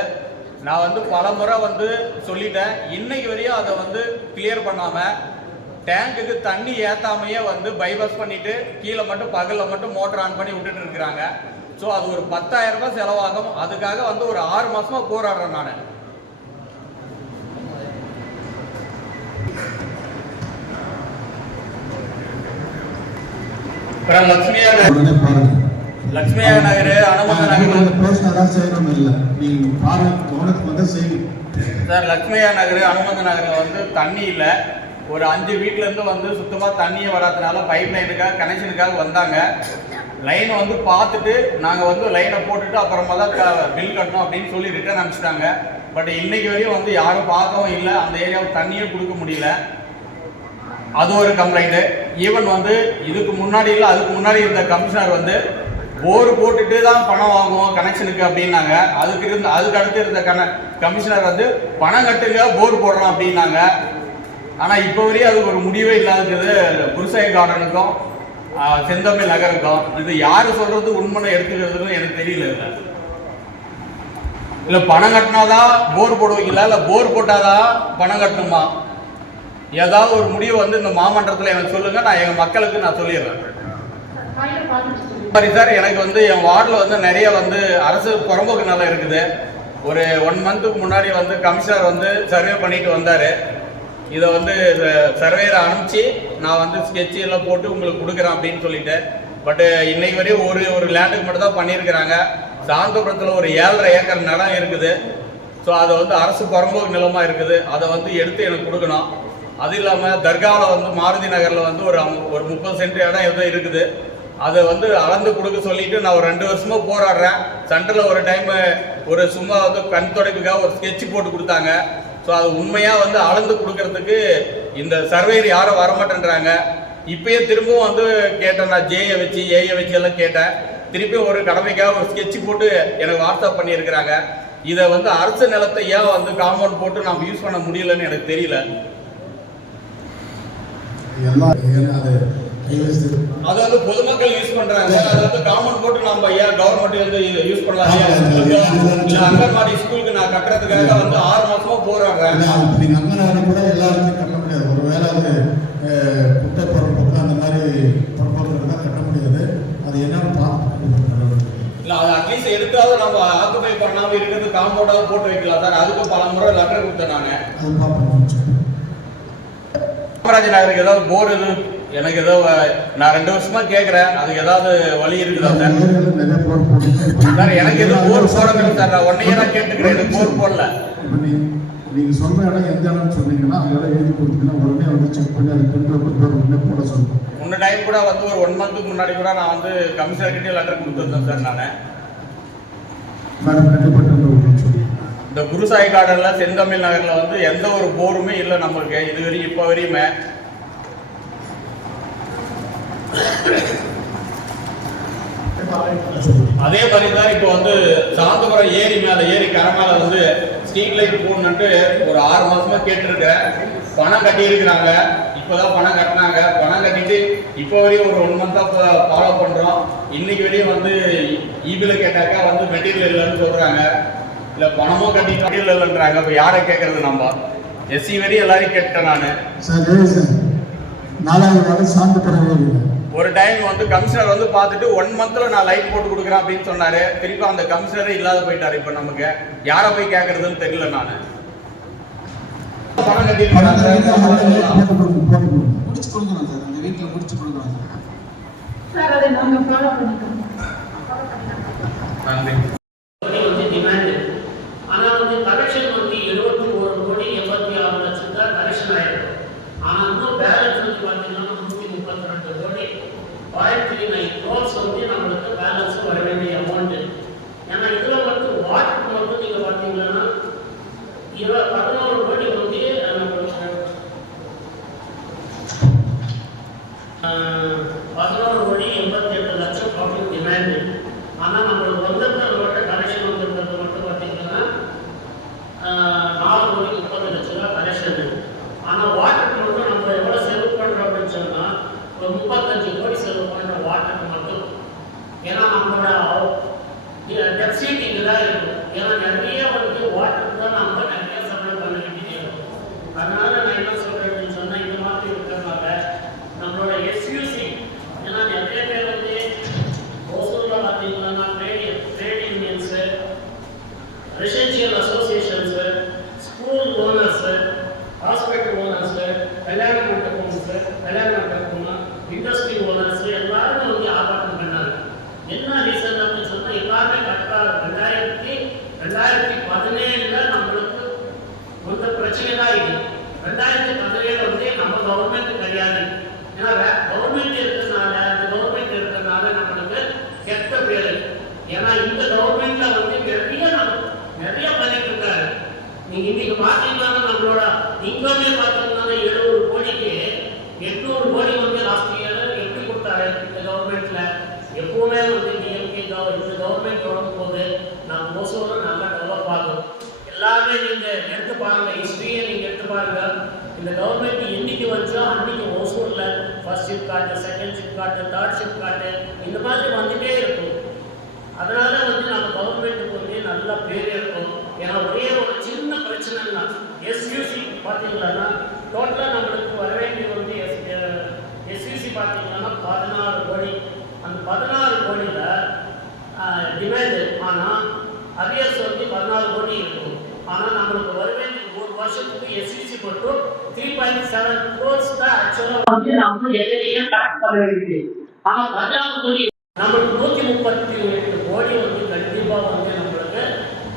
நான் வந்து பல முறை வந்து சொல்லிட்டேன். இன்னைக்கு வரையும் அதை வந்து கிளியர் பண்ணாமல் டேங்குக்கு தண்ணி ஏற்றாமையே வந்து பைபாஸ் பண்ணிட்டு கீழே மட்டும் பகலில் மட்டும் மோட்டர் ஆன் பண்ணி விட்டுட்டு இருக்கிறாங்க. ஸோ அது ஒரு 10,000 ரூபாய் செலவாகும். அதுக்காக வந்து ஒரு 6 மாசமா போராடுறேன் நான். லட்சுமியா நகர், அனுமந்த நகர் சார். லட்சுமியா நகர், அனுமந்த நகரில் வந்து தண்ணி இல்லை. ஒரு 5 வீட்டிலேருந்து வந்து சுத்தமாக தண்ணியே வராதனால பைப் லைனுக்காக கனெக்ஷனுக்காக வந்தாங்க. லைனை வந்து பார்த்துட்டு நாங்கள் வந்து லைனை போட்டுட்டு அப்புறமா தான் பில் கட்டணும் அப்படின்னு சொல்லி ரிட்டர்ன் அனுப்பிச்சிட்டாங்க. பட் இன்னைக்கு வரையும் வந்து யாரும் பார்க்கவும் இல்லை, அந்த ஏரியாவுக்கு தண்ணியும் கொடுக்க முடியல. அது ஒரு கம்ப்ளைண்ட்டு. ஈவன் வந்து இதுக்கு முன்னாடி இல்லை, அதுக்கு முன்னாடி இருந்த கமிஷனர் வந்து போர் போட்டுட்டு தான் பணம் வாங்குவோம் கனெக்ஷனுக்கு அப்படின்னாங்க. அதுக்கு அடுத்து இருந்த கமிஷனர் வந்து பணம் கட்டுங்க போர் போடுறோம் அப்படின்னாங்க. ஆனால் இப்போ வரையும் அதுக்கு ஒரு முடிவே இல்லாதது. குருசாய் கார்டனுக்கும் செந்தமிழ் நகருக்கும் இது யாரு சொல்றது உண்மையை எடுத்துக்கிறதுன்னு எனக்கு தெரியல. இல்லை பணம் கட்டினாதான் போர் போடுவீங்களா இல்லை போர் போட்டாதான் பணம் கட்டணுமா? ஏதாவது ஒரு முடிவு வந்து இந்த மாமன்றத்தில் எனக்கு சொல்லுங்கள், நான் எங்கள் மக்களுக்கு நான் சொல்லிடுறேன். சரி சார், எனக்கு வந்து என் வார்டில் வந்து நிறைய வந்து அரசு புறம்போக்கு நிலம் இருக்குது. ஒரு 1 மந்த்துக்கு முன்னாடி வந்து கமிஷனர் வந்து சர்வே பண்ணிட்டு வந்தார். இதை வந்து சர்வேரை அனுப்பிச்சு நான் வந்து ஸ்கெட்சு எல்லாம் போட்டு உங்களுக்கு கொடுக்குறேன் அப்படின்னு சொல்லிட்டு. பட்டு இன்னைக்கு வரையும் ஒரு லேண்டுக்கு மட்டும் தான் பண்ணியிருக்கிறாங்க. சாந்தபுரத்தில் ஒரு 7.5 ஏக்கர் நிலம் இருக்குது. ஸோ அதை வந்து அரசு புறம்போக்கு நிலமாக இருக்குது. அதை வந்து எடுத்து எனக்கு கொடுக்கணும். அது இல்லாமல் தர்காவில் வந்து மாருதி நகரில் வந்து ஒரு 30 சென்ட் இடம் எதுவும் இருக்குது. அதை வந்து அளந்து கொடுக்க சொல்லிட்டு நான் ஒரு 2 வருஷமாக போராடுறேன். சென்டரில் ஒரு டைம் ஒரு சும்மா வந்து கண் துடைப்புக்காக ஒரு ஸ்கெட்ச் போட்டு கொடுத்தாங்க. ஸோ அது உண்மையாக வந்து அளந்து கொடுக்கறதுக்கு இந்த சர்வேயர் யாரும் வரமாட்டேன்றாங்க. இப்பயே திரும்பவும் வந்து கேட்டேன், நான் ஜேயை வச்சு ஏயை வச்சு எல்லாம் கேட்டேன். திருப்பியும் ஒரு கடமைக்காக ஒரு ஸ்கெட்ச் போட்டு எனக்கு வாட்ஸ்அப் பண்ணியிருக்கிறாங்க. இதை வந்து அரசு நிலத்தை ஏன் வந்து காம்பவுண்ட் போட்டு நம்ம யூஸ் பண்ண முடியலன்னு எனக்கு தெரியல. அது வந்து பொதுமக்கள் யூஸ் பண்றாங்க. அது வந்து கவர்மெண்ட் போட்டு நம்ம ஏன் கவர்மெண்ட் வந்து யூஸ் பண்ணலாம்? அங்கன்வாடி ஸ்கூலுக்கு நான் கட்டுறதுக்காக வந்து 6 மாசமா போராடுறேன். நீங்க அங்கன்வாடி கூட எல்லாருக்கும் கட்ட முடியாது. ஒருவேளை அது குட்டை புறம்போக்கு அந்த மாதிரி புறம்போக்கு தான் கட்ட முடியாது. அது என்னன்னு பார்த்து இல்லை, அது அட்லீஸ்ட் எடுத்தாவது நம்ம ஆக்குபை பண்ணாமல் இருக்கிறது காம்பவுண்டாவது போட்டு வைக்கலாம் சார். அதுக்கு பல முறை லெட்டர் கொடுத்தேன் நான். காமராஜ் நகருக்கு ஏதாவது போர் எனக்கு ஏதோ நான் 2 வருஷமா கேட்குறேன். அதுக்கு ஏதாவது வழி இருக்குதா சார்? சார் எனக்கு எதுவும் போர் போடல சார். நான் 1 இயரா கேட்டுக்கிறேன், எனக்கு போர் போடல. நீங்க சொல்ற இடம் எந்த இடம்னு சொன்னீங்கன்னா அந்த இடம் எழுதி கொடுத்தீங்கன்னா உடனே வந்து செக் பண்ணி அது உடனே போட சொல்லுவோம். முன்ன டைம் கூட வந்து ஒரு 1 மந்த்துக்கு முன்னாடி கூட நான் வந்து கமிஷனர் கிட்டே லெட்டர் கொடுத்துருந்தேன் சார். நான் இந்த குருசாய் கார்டன்ல செந்தமிழ் நகர்ல வந்து எந்த ஒரு போருமே இல்லை நம்மளுக்கு இதுவரையும் இப்போ வரையுமே. அதே மாதிரி தான் இப்போ வந்து சாந்தபுரம் ஏரி கரை மேல வந்து ஸ்ட்ரீட் லைட் போடணுன்ட்டு ஒரு 6 மாசமா கேட்டுருக்கேன். பணம் கட்டியிருக்கிறாங்க. இப்போதான் பணம் கட்டினாங்க. பணம் கட்டிட்டு இப்போ வரையும் ஒரு 1 மந்த்தா ஃபாலோ பண்றோம். இன்னைக்கு வரையும் வந்து ஈபில கேட்டாக்கா வந்து மெட்டீரியல் இல்லைன்னு சொல்றாங்க. இல்லை பணமும் கட்டி மெட்டீரியல் இல்லைன்றாங்க. இப்போ யாரை கேட்கறது? நம்ம எஸ்சி வரையும் எல்லாரையும் கேட்டேன் நான். ஒரு டைம் வந்து கமிஷனர் வந்து பார்த்துட்டு 1 மந்த்ல நான் லைட் போட்டு கொடுக்குறேன் அப்படின்னு சொன்னாரு. திருப்பி அந்த கமிஷனரே இல்லாத போயிட்டாரு. இப்போ நமக்கு யாரை போய் கேட்கறதுன்னு தெரியல. நான் பணம் கட்டி முடிச்சு கொடுக்கணும் சார். அந்த வீட்டில் முடிச்சு கொடுக்கணும் சார். அதை நாங்கள் ஃபாலோ பண்ணிக்கிறோம். ஆனால் வந்து கலெக்ஷன் வந்து 71,86,00,000 தான் கலெக்ஷன் ஆயிருக்கு. ஆனால் இன்னும் பேலன்ஸ் வந்து பார்த்தீங்கன்னா 132 கோடி 0.39 crores வந்து நம்மளுக்கு பேலன்ஸ் வர வேண்டிய அமௌண்ட். ஏன்னா இதில் வந்து வாட்டருக்கு வந்து நீங்கள் பார்த்தீங்கன்னா 11 கோடி வந்து 11 கோடி 88 லட்சம் பப்ளிக் டிமாண்டு. ஆனால் நம்மளுக்கு வந்திருக்கிறதோட கலெக்ஷன் வந்திருக்கிறது மட்டும் பார்த்தீங்கன்னா 4 கோடி 30 லட்சம் ரூபா கலெக்ஷன். ஆனால் வாட்டருக்கு மட்டும் நம்ம எவ்வளோ செலவு பண்ணுறோம் அப்படின்னு சொன்னால் ஒரு 35 கோடி செலவு பண்ணுற வாட்டருக்கு மட்டும். ஏன்னா நம்மளோட டெப்சிட் இங்கே தான் இருக்கும். ஏன்னா நிறைய வந்து வாட்டருக்கு தான் நம்ம நிறைய சப்ளை பண்ண வேண்டியது இருக்கும். அதனால நான் என்ன சொல்கிறேன் அப்படின்னு சொன்னால் இந்த மாதிரி இருக்கிறதுனால நம்மளோட எஸ்யூசி, ஏன்னா நிறைய பேர் வந்து ஓசூரில் பார்த்தீங்கன்னா trade unions, residential associations, school owners, hospital owners, கல்யாண மண்டபம்ஸு, கல்யாண மண்டபம்னா இண்டஸ்ட்ரி ஓனர்ஸு எல்லாருமே வந்து ஆர்ப்பாட்டம் பண்ணாங்க. என்ன ரீசன் அப்படின்னு சொன்னால் எல்லாருமே கரெக்டாக 2017 நம்மளுக்கு இந்த பிரச்சனை தான் இது. 2017 வந்து நம்ம கவர்மெண்ட் கிடையாது. ஏன்னா கவர்மெண்ட் இருக்கிறதுனால நம்மளுக்கு கெட்ட பேர். ஏன்னா இந்த கவர்மெண்ட்ல வந்து நிறைய பண்ணிட்டு இருக்காரு. நீங்க இன்னைக்கு பார்த்தீங்கன்னா நம்மளோட இன்கமே பார்த்தீங்கன்னா 70 கோடிக்கு 800 கோடி வந்து லாஸ்ட் இயர் எப்படி கொடுத்தாரு இந்த கவர்மெண்ட்ல. எப்பவுமே வந்து டிஎம்கே இந்த கவர்மெண்ட் தொடங்கும் போது நம்ம ஓசூர் நல்லா டெவலப் ஆகும். எல்லாமே நீங்க எடுத்து பாருங்க, ஹிஸ்டரியை நீங்க எடுத்து பாருங்க. இந்த கவர்மெண்ட் என்னைக்கு வச்சோ அன்னைக்கு ஓசூர்ல ஃபர்ஸ்ட் ஷிப் காட்டு, செகண்ட் ஷிப் காட்டு, தேர்ட் ஷிப் காட்டு இந்த மாதிரி வந்துட்டே இருக்கும். அதனால வந்து நம்ம கவர்மெண்ட்டுக்கு வந்து நல்ல பேர் இருக்கும். ஏன்னா ஒரே ஒரு சின்ன பிரச்சனைன்னா எஸ்யூசி பார்த்தீங்கன்னா டோட்டலாக நம்மளுக்கு வர வேண்டியது வந்து எஸ்யூசி பார்த்தீங்கன்னா 16 கோடி. அந்த 16 கோடியில் டிமாண்டு, ஆனால் அரியர்ஸ் வந்து 14 கோடி இருக்கும். ஆனால் நம்மளுக்கு வர வேண்டிய ஒரு வருஷத்துக்கு எஸ்யூசி மட்டும் 3.7 crores தான் ஆக்சுவலாக வந்து நம்ம எதிரையும் டாக் பண்ண வேண்டியது. ஆனால் 16 கோடி நம்மளுக்கு 138 கோடி வந்து கண்டிப்பாக வந்து நம்மளுக்கு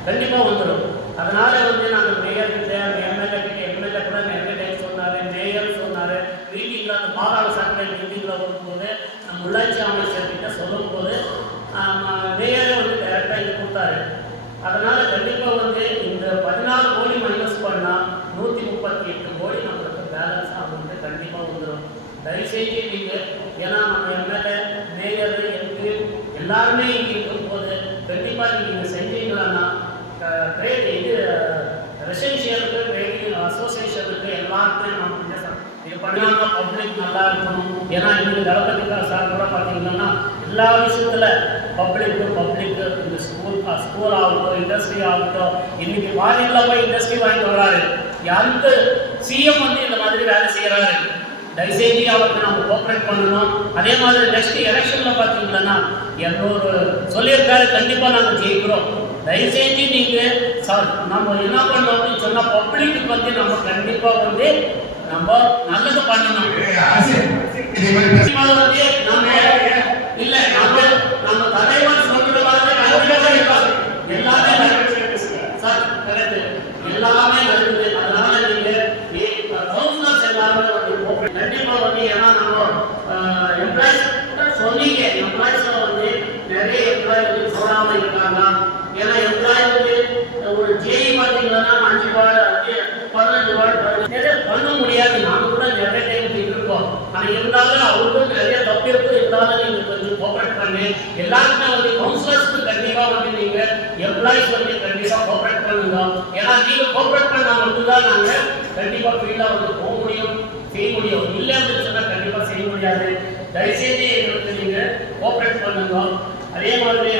கண்டிப்பாக வந்துடும். அதனால வந்து நாங்கள் மேயர் கிட்ட எம்எல்ஏ கூட நிறைய டைம் சொன்னார், மேயர் சொன்னார். மீட்டிங்கில் அந்த பாதாள சாக்கடை மீட்டிங்கில் வரும்போது நம்ம உள்ளாட்சி அமைச்சர்கிட்ட சொல்லும் போது மேயரே வந்து டைரெக்டாக இது கொடுத்தாரு. அதனால கண்டிப்பாக வந்து இந்த 14 கோடி மைனஸ் பண்ணால் 138 கோடி நம்மளுக்கு பேலன்ஸ் வந்து கண்டிப்பாக வந்துடும். தயவுசெய்து நீங்கள், ஏன்னா நம்ம எம்எல்ஏ மேயர் எம்பி எல்லாருமே இங்கே இருக்கும்போது கண்டிப்பாக நீங்கள் செஞ்சீங்கன்னா ட்ரேட் இது ரெசிடென்ஷியலுக்கு ட்ரேடிங் அசோசியேஷனுக்கு எல்லாருமே நம்ம இது பண்ணாங்க. பப்ளிக் நல்லா இருக்கணும். ஏன்னா இன்னைக்கு தளபதிக்கார சார் கூட பார்த்தீங்கன்னா எல்லா விஷயத்தில் பப்ளிக்கு இந்த ஸ்கூல் ஆகட்டும், இண்டஸ்ட்ரி ஆகட்டும், இன்னைக்கு ஃபாரின்ல போய் இண்டஸ்ட்ரி வாங்கிட்டு வர்றாரு. யாருக்கு சிஎம் வந்து இந்த மாதிரி வேலை செய்கிறாரு. தயவுசெய்து அவருக்கு நம்ம கோஆப்ரேட் பண்ணணும். அதே மாதிரி நெக்ஸ்ட் எலெக்ஷனில் பார்த்தீங்கன்னா என்னோட சொல்லியிருக்காரு, கண்டிப்பாக நாங்கள் ஜெயிக்கிறோம். தயவுசெய்து நீங்கள் நம்ம என்ன பண்ணோம் அப்படின்னு சொன்னால் பப்ளிக்கு வந்து நம்ம கண்டிப்பாக வந்து நம்ம நல்லது பண்ணணும். இல்லை நம்ம தலைவர் சொல்ற மாதிரி எல்லாமே சார் கரெக்ட், எல்லாமே நடக்குது. அதனால நீங்க கவுன்சிலர்ஸ் எல்லாருமே வந்து கண்டிப்பா வந்து, ஏன்னா நம்ம எம்ப்ளாயிஸ் சொன்னீங்க, எம்ப்ளாயிஸ்ல வந்து நிறைய எம்ப்ளாய் வந்து போடாம இருக்காங்க. ஏன்னா எம்ப்ளாய் வந்து ஒரு ஜேஇ பார்த்தீங்கன்னா 5 வார்டு 15 வார்டு பண்ண முடியாது. நாங்கள் கூட நிறைய டைம் இருக்கோம். ஆனால் இருந்தாலும் அவருக்கும் நிறைய தப்பு இருக்கு. இருந்தாலும் நீங்கள் கொஞ்சம் கோஆப்ரேட் பண்ணி எல்லாருக்குமே வந்து கவுன்சிலர்ஸ்க்கு கண்டிப்பாக வந்து நீங்கள் எம்ப்ளாயிஸ் வந்து கண்டிப்பாக கோஆப்ரேட் பண்ணுங்க. ஏன்னா நீங்கள் கோஆப்ரேட் பண்ணால் மட்டும்தான் நாங்கள் கண்டிப்பாக ஃபீல்டாக வந்து போக முடியும், செய்ய முடியும். இல்லை அப்படின்னு சொன்னால் கண்டிப்பாக செய்ய முடியாது. தயவுசெய்து எங்களுக்கு நீங்கள் கோஆப்ரேட் பண்ணுங்க. அதே மாதிரி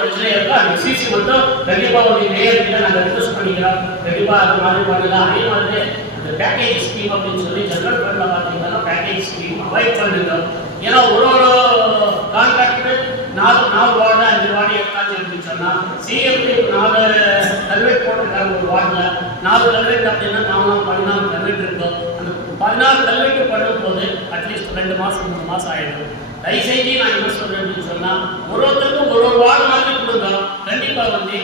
பிரச்சனை இருக்கா சிசி மட்டும் கண்டிப்பாக ஒரு மேயர்கிட்ட நாங்கள் ரிக்வெஸ்ட் பண்ணிக்கிறோம். கண்டிப்பாக அது மாதிரி பண்ணலாம். அதே மாதிரி அந்த பேக்கேஜ் ஸ்கீம் அப்படின்னு சொல்லி ஜெனரல் ஃபண்டில் பார்த்தீங்கன்னா பேக்கேஜ் ஸ்கீம் அவாய்ட் பண்ணுங்க. ஏன்னா ஒரு கான்ட்ராக்டர் 4 வார்டு 5 வார்டு எடுத்தாச்சு அப்படின்னு சொன்னால் சிஎம்டி 4 கல்வெட் போட்டிருக்காங்க. ஒரு வார்டில் 4 கல்வெட் அப்படின்னா 14 கல்வெட் இருக்கும். அந்த 14 கல்வெட்டு பண்ணும் போது அட்லீஸ்ட் 2 மாதம் 3 மாதம் ஆகிடும். தயவுசெய்து நான் என்ன சொல்றேன் அப்படின்னு சொன்னால் ஒருத்தருக்கும் ஒரு வார்டு மாதிரி கொடுங்க. கண்டிப்பாக வந்து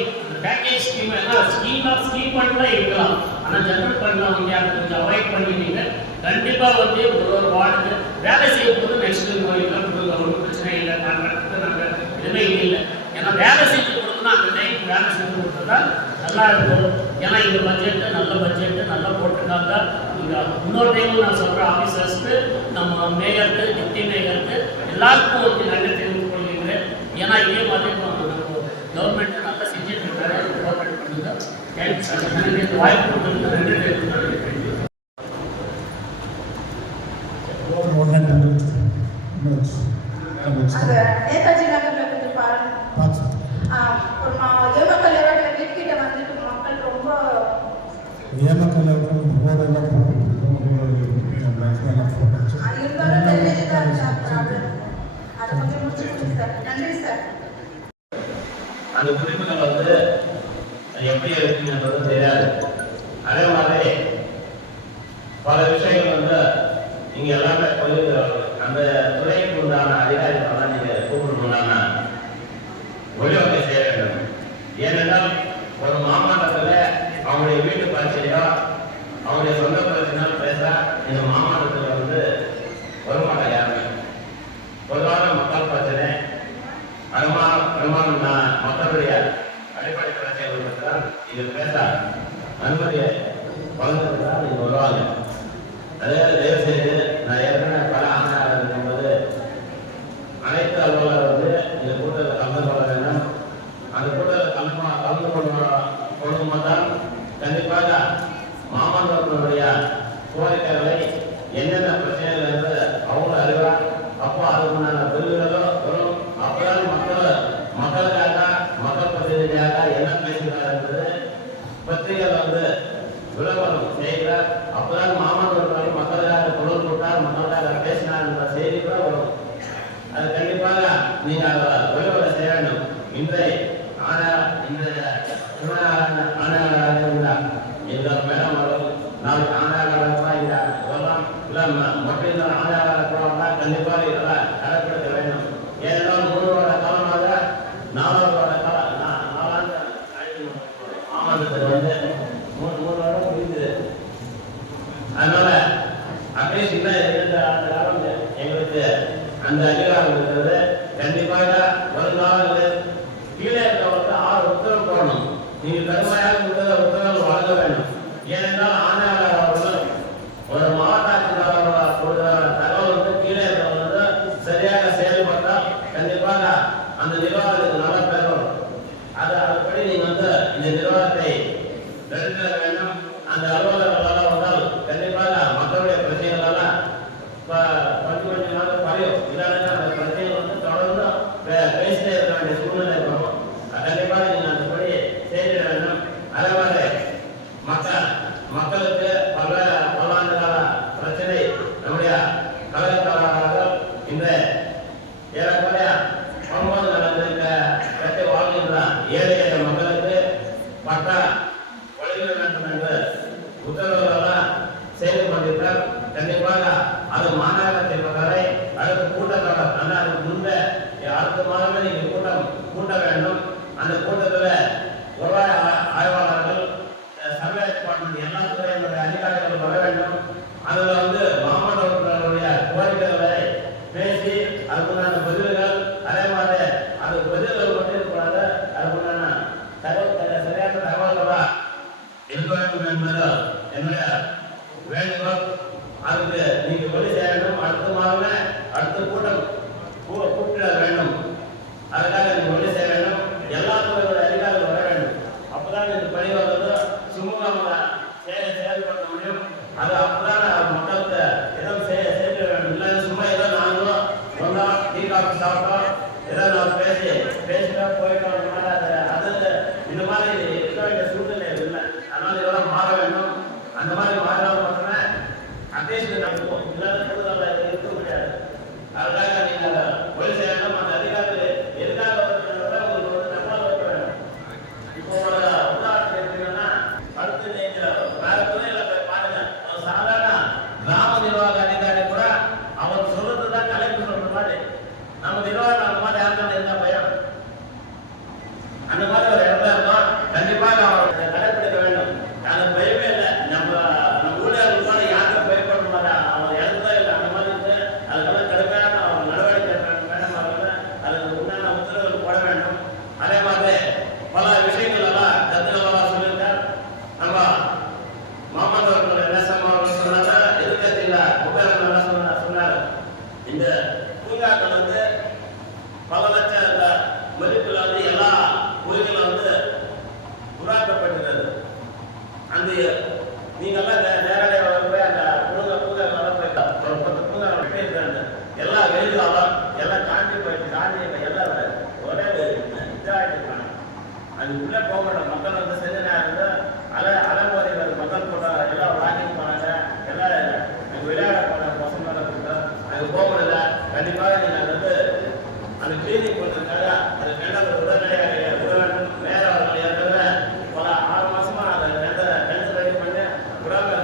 பேக்கேஜ் ஸ்கீம் ஸ்கீம் ஃபண்டில் இருக்கலாம். ஆனால் ஜெனரல் ஃபண்டில் வந்து அதை கொஞ்சம் அவாய்ட் பண்ணிட்டீங்க. கண்டிப்பாக வந்து ஒரு வார்டுக்கு வேலை செய்யும் போது நெக்ஸ்ட் ஒன்றும் பிரச்சனை இல்லை. கான்ட்ராக்டருக்கு நாங்கள் எதுவுமே இல்லை. ஏன்னா வேலை செஞ்சு கொடுக்கணும், அந்த டைமுக்கு வேலை செஞ்சு கொடுத்தா நல்லா இருக்கும். ஏன்னா இந்த பட்ஜெட்டு நல்லா போட்டிருக்காங்க. இன்னொரு டைமும் நான் சொல்கிறேன், ஆஃபீஸர்ஸ்க்கு நம்ம மேயருக்கு டிப்டி மேயருக்கு எல்லாருக்கும் வந்து நன்றி தெரிவித்துக் கொள்கிறேன். ஏன்னா இதே மாதிரி கவர்மெண்ட் நல்லா செஞ்சுட்டு இருக்காரு. கோஆப்ரேட் பண்ணுங்க. வாய்ப்பு கொடுத்து நன்றி தெரிவித்துக் நேதாஜி நகர்ல இருந்து பாருங்க. ஒரு யோகக்கல் லெவலில் வீட்கிட்ட வந்துட்டு மக்கள் ரொம்ப ஏமக்கல்ல போதெல்லாம் இருந்தாலும் தெரிஞ்சுதான் அதை கொஞ்சம் முடிச்சு கொடுங்க சார். நன்றி சார். அந்த குறிப்புகள் வந்து எப்படி இருக்குன்றது தெரியாது. அதே மாதிரி பல விஷயங்கள் வந்து நீங்க எல்லாமே அந்த துறைக்கு உண்டான அதிகாரிகளெல்லாம் நீங்க கூப்பிடணும்னா ஒளிவகை செய்ய வேண்டும். ஏனென்றால் ஒரு மாவட்டத்தில் அவங்களுடைய வீட்டு பிரச்சனையோ அவங்களுடைய சொந்த பிரச்சனையோ பேச இந்த மாவட்டத்தில் வந்து வருமானம் யாருமே பொதுவான மக்கள் பிரச்சனை வருமானம் மக்களுடைய அடிப்படை பிரச்சனைகள் தான் இது பேச அனுமதியை வழங்குறதுதான் நீங்க வருவாங்க. அதே தயவு செய்து நான் ஏற்கனவே பல ஆண்டாக இருக்கும்போது அனைத்து அலுவலர் வந்து இந்த கூட்டத்தில் கலந்து கொள்ள வேண்டும். அந்த கூட்டத்தில் கலந்து கொள்ளும்போது தான் கண்டிப்பாக மாமன்றத்தினுடைய கோரிக்கைகளை என்னென்ன பிரச்சனைகள் என்று அவங்க அறிவார். அப்போ அதுக்குண்டான பில்லுகளோ வரும். அப்போதான் மக்கள் விளம்பரம் செய்கிறார். அப்பதான் மாமன்னர் வரை மக்களுக்காக குரல் கொடுத்தார், மக்களுக்காக பேசினார் என்ற செய்தி கூட வரும். அது கண்டிப்பாக நீங்க அதை விளம்பரம் செய்ய வேண்டும். இன்றைய இந்த மேடம் அவர்கள் நாளைக்கு ஆண்டாளராக இந்த இதெல்லாம் இல்லை மட்டும் ஆண்டாளராக கண்டிப்பாக இதெல்லாம் கடைப்பிடிக்க வேண்டும். ஏனென்றால் 3 வருட காலமாக 4 வருட நாலாண்டு ஆமாந்தத்துக்கு வந்து 3 வருடம் முடிந்தது. அதனால அட்லீஸ்ட் இன்னும் 2 ஆண்டு காலம் எங்களுக்கு அந்த அதிகாரம் இருக்கிறது. கண்டிப்பாக வருங்காலங்களில் கீழே இருக்கவங்களுக்கு 6 உத்தரவு போடணும். நீங்கள் கடுமையாக உத்தரவு வழங்க வேண்டும். ஏனென்றால் ஆணையாளர் அவர்கள் ஒரு மாவட்ட ஆட்சியாளர் தகவல் வந்து கீழே இருக்கவங்க வந்து சரியாக செயல்பட்டால் கண்டிப்பாக அந்த நிர்வாகத்துக்கு நல்ல பேர் வரும். அதுபடி நீங்கள் வந்து இந்த நிர்வாகத்தை நடத்த வேண்டும். அந்த அலுவலர்களெல்லாம் வந்தால் கண்டிப்பாக மக்களுடைய பிரச்சனைகள் எல்லாம் கொஞ்சம் கொஞ்சமாக குறையும். இல்லைன்னா அந்த பிரச்சனைகள் வந்து தொடர்ந்து பேசிட்டே இருக்க வேண்டிய சூழ்நிலை வரும். கண்டிப்பாக நீங்கள் அந்தபடி செய்திட வேண்டும். அதே மாதிரி மக்களுக்கு பல்லாண்டு கால பிரச்சனை நம்முடைய கழகத்தாளர்கள் இந்த ஏறக்குறைய 9 நலன்களுக்கு கட்டி வாழ்கின்ற ஏழை மக்களுக்கு பட்டா வழங்க வேண்டும் என்று உத்தரவுகளெல்லாம் செய்து கொண்டிருக்கிறார். கண்டிப்பாக அது மாநகராட்சி வரை அடுத்த கூட்டத்தொடர் அதுக்கு முன்பே அடுத்த மாதமே நீங்கள் கூட்ட வேண்டும். அந்த கூட்டத்தில் வருவாய் ஆய்வாளர்கள், சர்வே டிபார்ட்மெண்ட் எல்லா துறையினுடைய அதிகாரிகள் வர வேண்டும். அதில் வந்து மாவட்டங்களுடைய கோரிக்கைகளை பேசி அதுக்குண்டான பதில்கள், அதே மாதிரி அது பதில்கள் மட்டும் இருக்கக்கூடாது, அதுக்குண்டான சரியான தகவல்களா இருக்க வேண்டும் என்பது என்னுடைய வேண்டுகோள். அதுக்கு நீங்கள் வழி செய்ய வேண்டும். அடுத்த மாதமே அடுத்த கூட்டம் கூப்பிட வேண்டும். அதுக்காக நீங்கள் வழி செய்ய வேண்டும். எல்லா துறையோட அதிகாரிகள் வர வேண்டும். அப்பதான் இந்த பணி வந்து சுமூகமாக செயல்பட முடியும். அது அப்பதான் மக்களுக்கு இடம் செய்ய வேண்டும். இல்லை சும்மா ஏதோ நாங்களும் வந்தோம், டீ காஃபி சாப்பிட்டோம், ஏதோ நான் பேசிட்டா போயிட்டோம், அது இந்த மாதிரி இருக்க வேண்டிய சூழ்நிலை இல்லை. அதனால இதெல்லாம் மாற வேண்டும். அந்த மாதிரி மாறினால் மட்டுமே அட்லீஸ்ட் நமக்கு இல்லாத கூடுதலாக இருக்க முடியாது. அதுக்காக நீங்கள் வழி செய்ய வேண்டும். அந்த அதிகாரிகள் எதுக்காக உங்களுக்கு வந்து நம்மளால் வைக்க வேண்டும். இப்போ ஒரு உதாரணம் எடுத்தீங்கன்னா அடுத்து நீங்கள் வேற துறையில போய் பாருங்க. ஒரு சாதாரண கிராம நிர்வாக அதிகாரி கூட அவர் சொல்றது தான் கலெக்டர் சொல்ற மாதிரி நம்ம நிர்வாகம் அந்த மாதிரி யாருக்கான இருந்தா பயம் அந்த மாதிரி ஒரு இடத்துல இருக்கோம். கண்டிப்பாக அவர் கடைப்பிடிக்க வேண்டும். அது பயமே இல்லை. நம்ம ஊழியர்கள் கூட யாருக்கும் பயப்பட மாட்டாங்க. அவர் இடத்துல இல்லை அந்த மாதிரி இருக்கு. அதுக்கெல்லாம் கடுமையான நடவடிக்கை வேணும். அவர்கள் அதுக்கு உண்டான உத்தரவுகள் போட வேண்டும். அதே மாதிரி பல விஷயங்கள் எல்லாம் கருத்துக்களெல்லாம் சொல்லியிருக்கார். நம்ம மாமன் அவர்கள் என்ன சொன்னாங்க, எதிர்கட்சியில் முப்பேரன் என்ன சொன்னார், இந்த பூங்காக்கள் வந்து பல லட்ச மதிப்பில் வந்து எல்லா உரிமைகளும் வந்து உருவாக்கப்பட்டிருக்கிறது. அந்த நீங்கள்லாம் நேரடியாக போய் அந்த பூங்காக்கெல்லாம் போய் ஒரு 10 பூங்கா இருக்காங்க. எல்லா வெயிலும் எல்லாம் காஞ்சி போயிட்டு எல்லாம் ஒரே இதாகிட்டு இருக்காங்க. அது உள்ளே போக மாட்டோம். மக்கள் வந்து செஞ்ச நேரம் அலைமோதிகள் மக்கள் போட்ட எல்லாம் வாக்கிங் போனாங்க, எல்லாம் விளையாட போன பசங்க அங்கே போக முடியல. கண்டிப்பாக நீங்கள் அது வந்து அந்த கிளீனிக் பண்ணுறதுக்காக அது கிணறு உடனடியாக விட வேண்டும். வேற அவர்கள் ஏற்கனவே பல 6 மாசமா அதை கிணறு ரெடி பண்ணி விடாம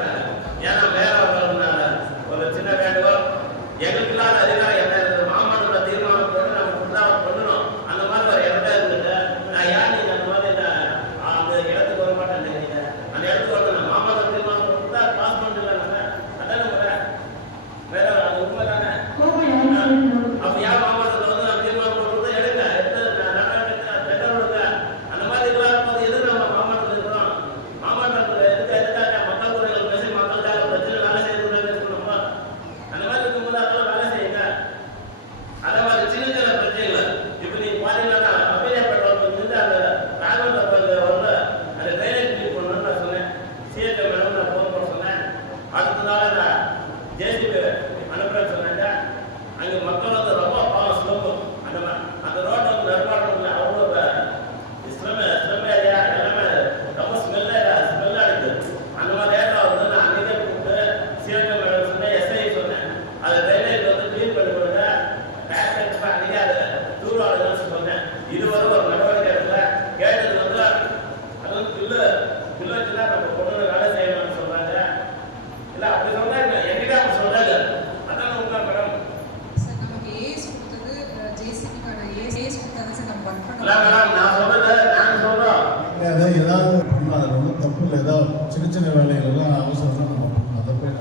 ஏதாவது பண்ணலாம், அது ஒன்றும் தப்பு இல்லை. ஏதாவது சின்ன சின்ன வேலைகள்லாம் அவசரம் தான் நம்ம பண்ணணும். அதை போய்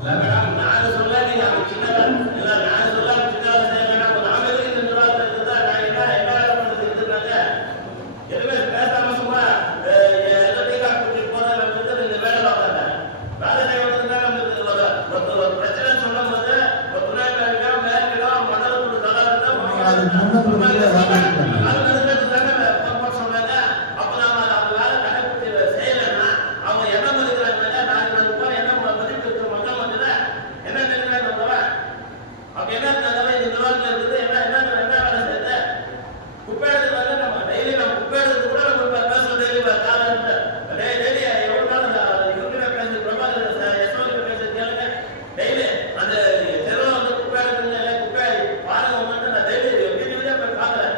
இல்ல மேடம், நான் சொல்ல நீங்க அது சின்ன இல்ல, நான் சொல்ல சின்ன வேலை செய்ய வேண்டாம். அப்ப நாம எதுக்கு இந்த நிர்வாகத்தை இருந்தா நான் என்ன வேலை பண்றது இருந்தாங்க எதுவுமே பேசாம சும்மா எல்லாத்தையும் காப்பிட்டு போறேன் இந்த வேலை பார்க்கறாங்க. வேலை செய்ய வேண்டியதுதான் நம்ம ஒரு பிரச்சனை சொல்லும் போது ஒரு துணை மேலிடம் மேலிடம் மண்டலத்தோட தகவல் சொல்றாங்க. அப்ப நாம அவங்க வேலை கடைபிடிச்சு செய்யலைன்னா அவங்க என்ன மதிக்கிறாங்க, நான் என்ன மதிப்பு இருக்கிற மக்கள் வந்து என்ன நினைக்கிறாங்க. அப்ப என்ன இருந்தாலும் இந்த நிர்வாகத்தில் இருக்குது என்ன வேலை செய்யுது. குப்பை எடுத்து வந்து நம்ம டெய்லி நம்ம குப்பை எடுத்து கூட நம்ம பேசுறோம். டெய்லி எவ்வளவு நாள் இருக்கிற பேசுறது பிரபாகர் யசோக்கு பேசுறது கேளுங்க. டெய்லி அந்த தெருவில் வந்து குப்பை எடுத்துங்க, குப்பை பாருங்க. நான் டெய்லி வீடியோ போய் பார்க்குறேன்.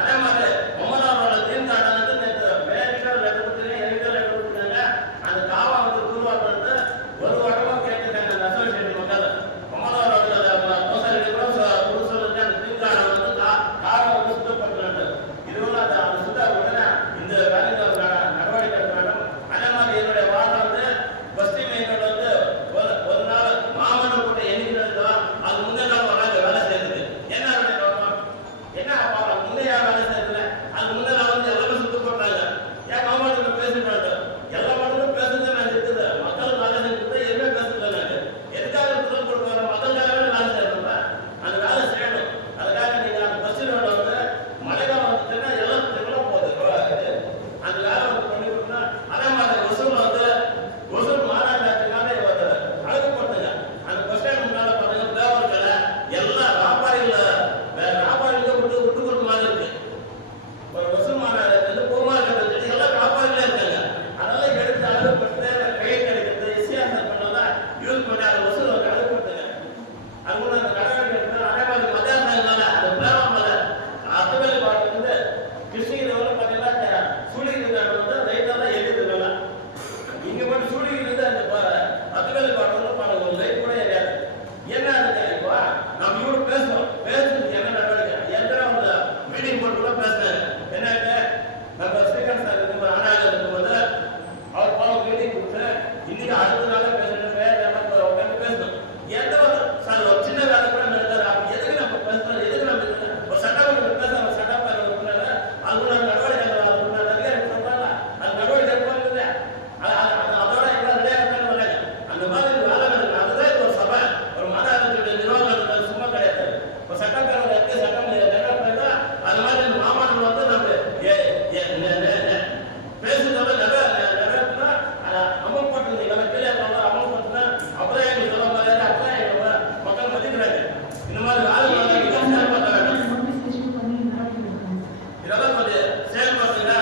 அதே மாதிரி ஒன்பதாவோட தீர்ந்தாண்ட வந்து நேற்று மேலிட்ட லெட்டர் கொடுத்துருங்க, என்கிட்ட லெட்டர் கொடுத்துருக்காங்க. அந்த காவா வந்து உருவாக்குறது ஒரு வாரமா கேட்டுருக்காங்க அந்த அசோசியேஷன் மக்கள். ஒன்பதாவோட கோசாரி கூட சொல்லுங்க அந்த தீர்ந்தாண்ட வந்து காரை வந்து சுத்தப்படுத்துறாங்க. இதுவும் அந்த சுத்த உடனே இந்த வேலைக்கு நடவடிக்கை எடுக்கணும். அதே மாதிரி என்னுடைய வார்த்தை வந்து பஸ்டி மெயினோட வந்து ஒரு நாள் மாமன்னர் கூட்ட எண்ணிக்கை அது முன்னே நாள் வராங்க வேலை செய்யறது. என்ன முன்னையா வேலை செய்யறதுல அது முன்னே நாள் வந்து எல்லாமே சுத்தம் போட்டாங்க. ஏன் மாமன்னர் பேசுறாங்க, எல்லா மாவட்டத்திலும் பேசுறது நான் இருக்குது. மக்கள் வேலை செய்யறது எதுவுமே பேசுறது நான் எதுக்காக குரல் கொடுக்குற மக்களுக்காகவே வேலை செய்யணும். அந்த வேலை செய்யணும். அதுக்காக நீங்க அந்த பஸ்ஸில் வந்து மழைக்காலம் வந்துச்சுன்னா எல்லாம் போகுது. அந்த வேலை வந்து பண்ணி கொடுக்கணும். அதே மாதிரி வசூல் வந்து வசூல் மாநகராட்சிக்காக அழகுப்படுத்துங்க. அந்த பஸ் ஸ்டாண்ட் முன்னால பாருங்க பேவர்களை எல்லா வியாபாரிகளுக்கு விட்டு கொடுக்க மாதிரி இருக்கு. ஒரு வசூல் மாநகராட்சி வந்து பூமாநகராட்சி எல்லாம் வியாபாரிகளே இருக்காங்க. அதெல்லாம் எடுத்து அழகுப்படுத்து கை கிடைக்கிறது எஸ்சிஆர் பண்ணலாம் யூஸ் பண்ணி அதை வசூல் அழகுப்படுத்துங்க. அது கூட அந்த நடவடிக்கை எடுத்து அதே மாதிரி மத்தியானம் அந்த பேராமலை அத்துவேலி பாட்டு வந்து கிருஷ்ணகிரி பார்த்தீங்கன்னா சூழிகிரி வந்து லைட்டாக தான் எரியுது. இங்க மட்டும் சூழிகிரி அந்த அத்துவேலி பாட்டு வந்து ஒரு லைட் கூட எரியாது. என்ன இப்போ நம்ம இவ்வளோ பேசுறதுக்கு என்ன நடவடிக்கை ஏற்கனவே அவங்க மீட்டிங் போட்டு கூட பேசுறாரு. என்ன நம்ம ஸ்ரீகாந்த் சார் இருக்கும் ஆனாலும் இருக்கும்போது அவர் போன மீட்டிங் கொடுத்து இன்னைக்கு அடுத்த நாளே பேசணும் உட்காந்து பேசணும். எந்த சார் ஒரு சின்ன வேலை கூட நடக்காது. அப்படி எதுக்கு நம்ம பேசுறோம், எதுக்கு நம்ம ஒரு சட்டமன்ற பேசுறோம், சட்டப்பேரவை உறுப்பினர் அது கூட நடவடிக்கை சொல்றாங்க. அது நடவடிக்கை போகுது. அதோட எல்லாம் விளையாட்டு வராங்க. அந்த மாதிரி வேலை அதுதான் ஒரு சபை ஒரு மாநகராட்சியுடைய நிர்வாகம் சும்மா கிடையாது. ஒரு சட்டப்பேரவை இருக்கு, சட்டம் நிறைவேற்றா அது மாதிரி மாமன்னர் வந்து நம்ம பேசுறதோட நிறைவேற்றினா அமல் போட்டுருந்தீங்க கீழே அமல் போட்டுனா அப்புறம் எங்களுக்கு சொல்ல மாதிரி அப்புறம் எங்க மக்கள் மதிக்கிறாங்க. இந்த மாதிரி இதெல்லாம் கொஞ்சம் செயல்படுத்துங்க.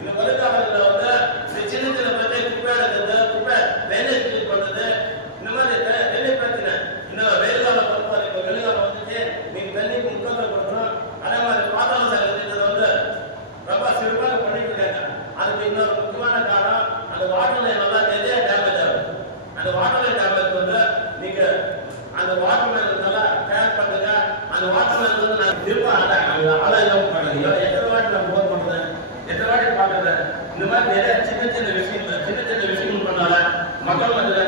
இந்த வருங்காலத்தில் வந்து சின்ன சின்ன பிரச்சனை குப்பை எடுக்கிறது, குப்பை ட்ரைனேஜ் கிளீன் பண்றது, இந்த மாதிரி தண்ணி பிரச்சனை. இன்னும் வெயில் காலம் பொறுப்பாரு, இப்போ வெயில்காலம் வந்துச்சு, நீங்க தண்ணிக்கு முக்கியத்துவம் கொடுக்கணும். அதே மாதிரி பாதாள சாலை திட்டத்தை வந்து ரொம்ப சிறப்பாக பண்ணிட்டு இருக்காங்க. அதுக்கு இன்னொரு முக்கியமான காரணம் அந்த வாட்டர் லைன் நல்லா நிறைய டேமேஜ் ஆகும். அந்த வாட்டர் லைன் டேமேஜ் வந்து நீங்க அந்த வாட்டர் லைன் நல்லா கேர் பண்ணுங்க. அந்த வாட்டர் லைன் வந்து நான் திரும்ப ஆதாயம் பண்ணுங்க. எத்தனை வாட்டி நம்ம போர் பண்றது, எத்தனை வாட்டி பார்க்கறது, இந்த மாதிரி நிறைய சின்ன சின்ன விஷயங்கள் பண்ணால மக்கள் வந்து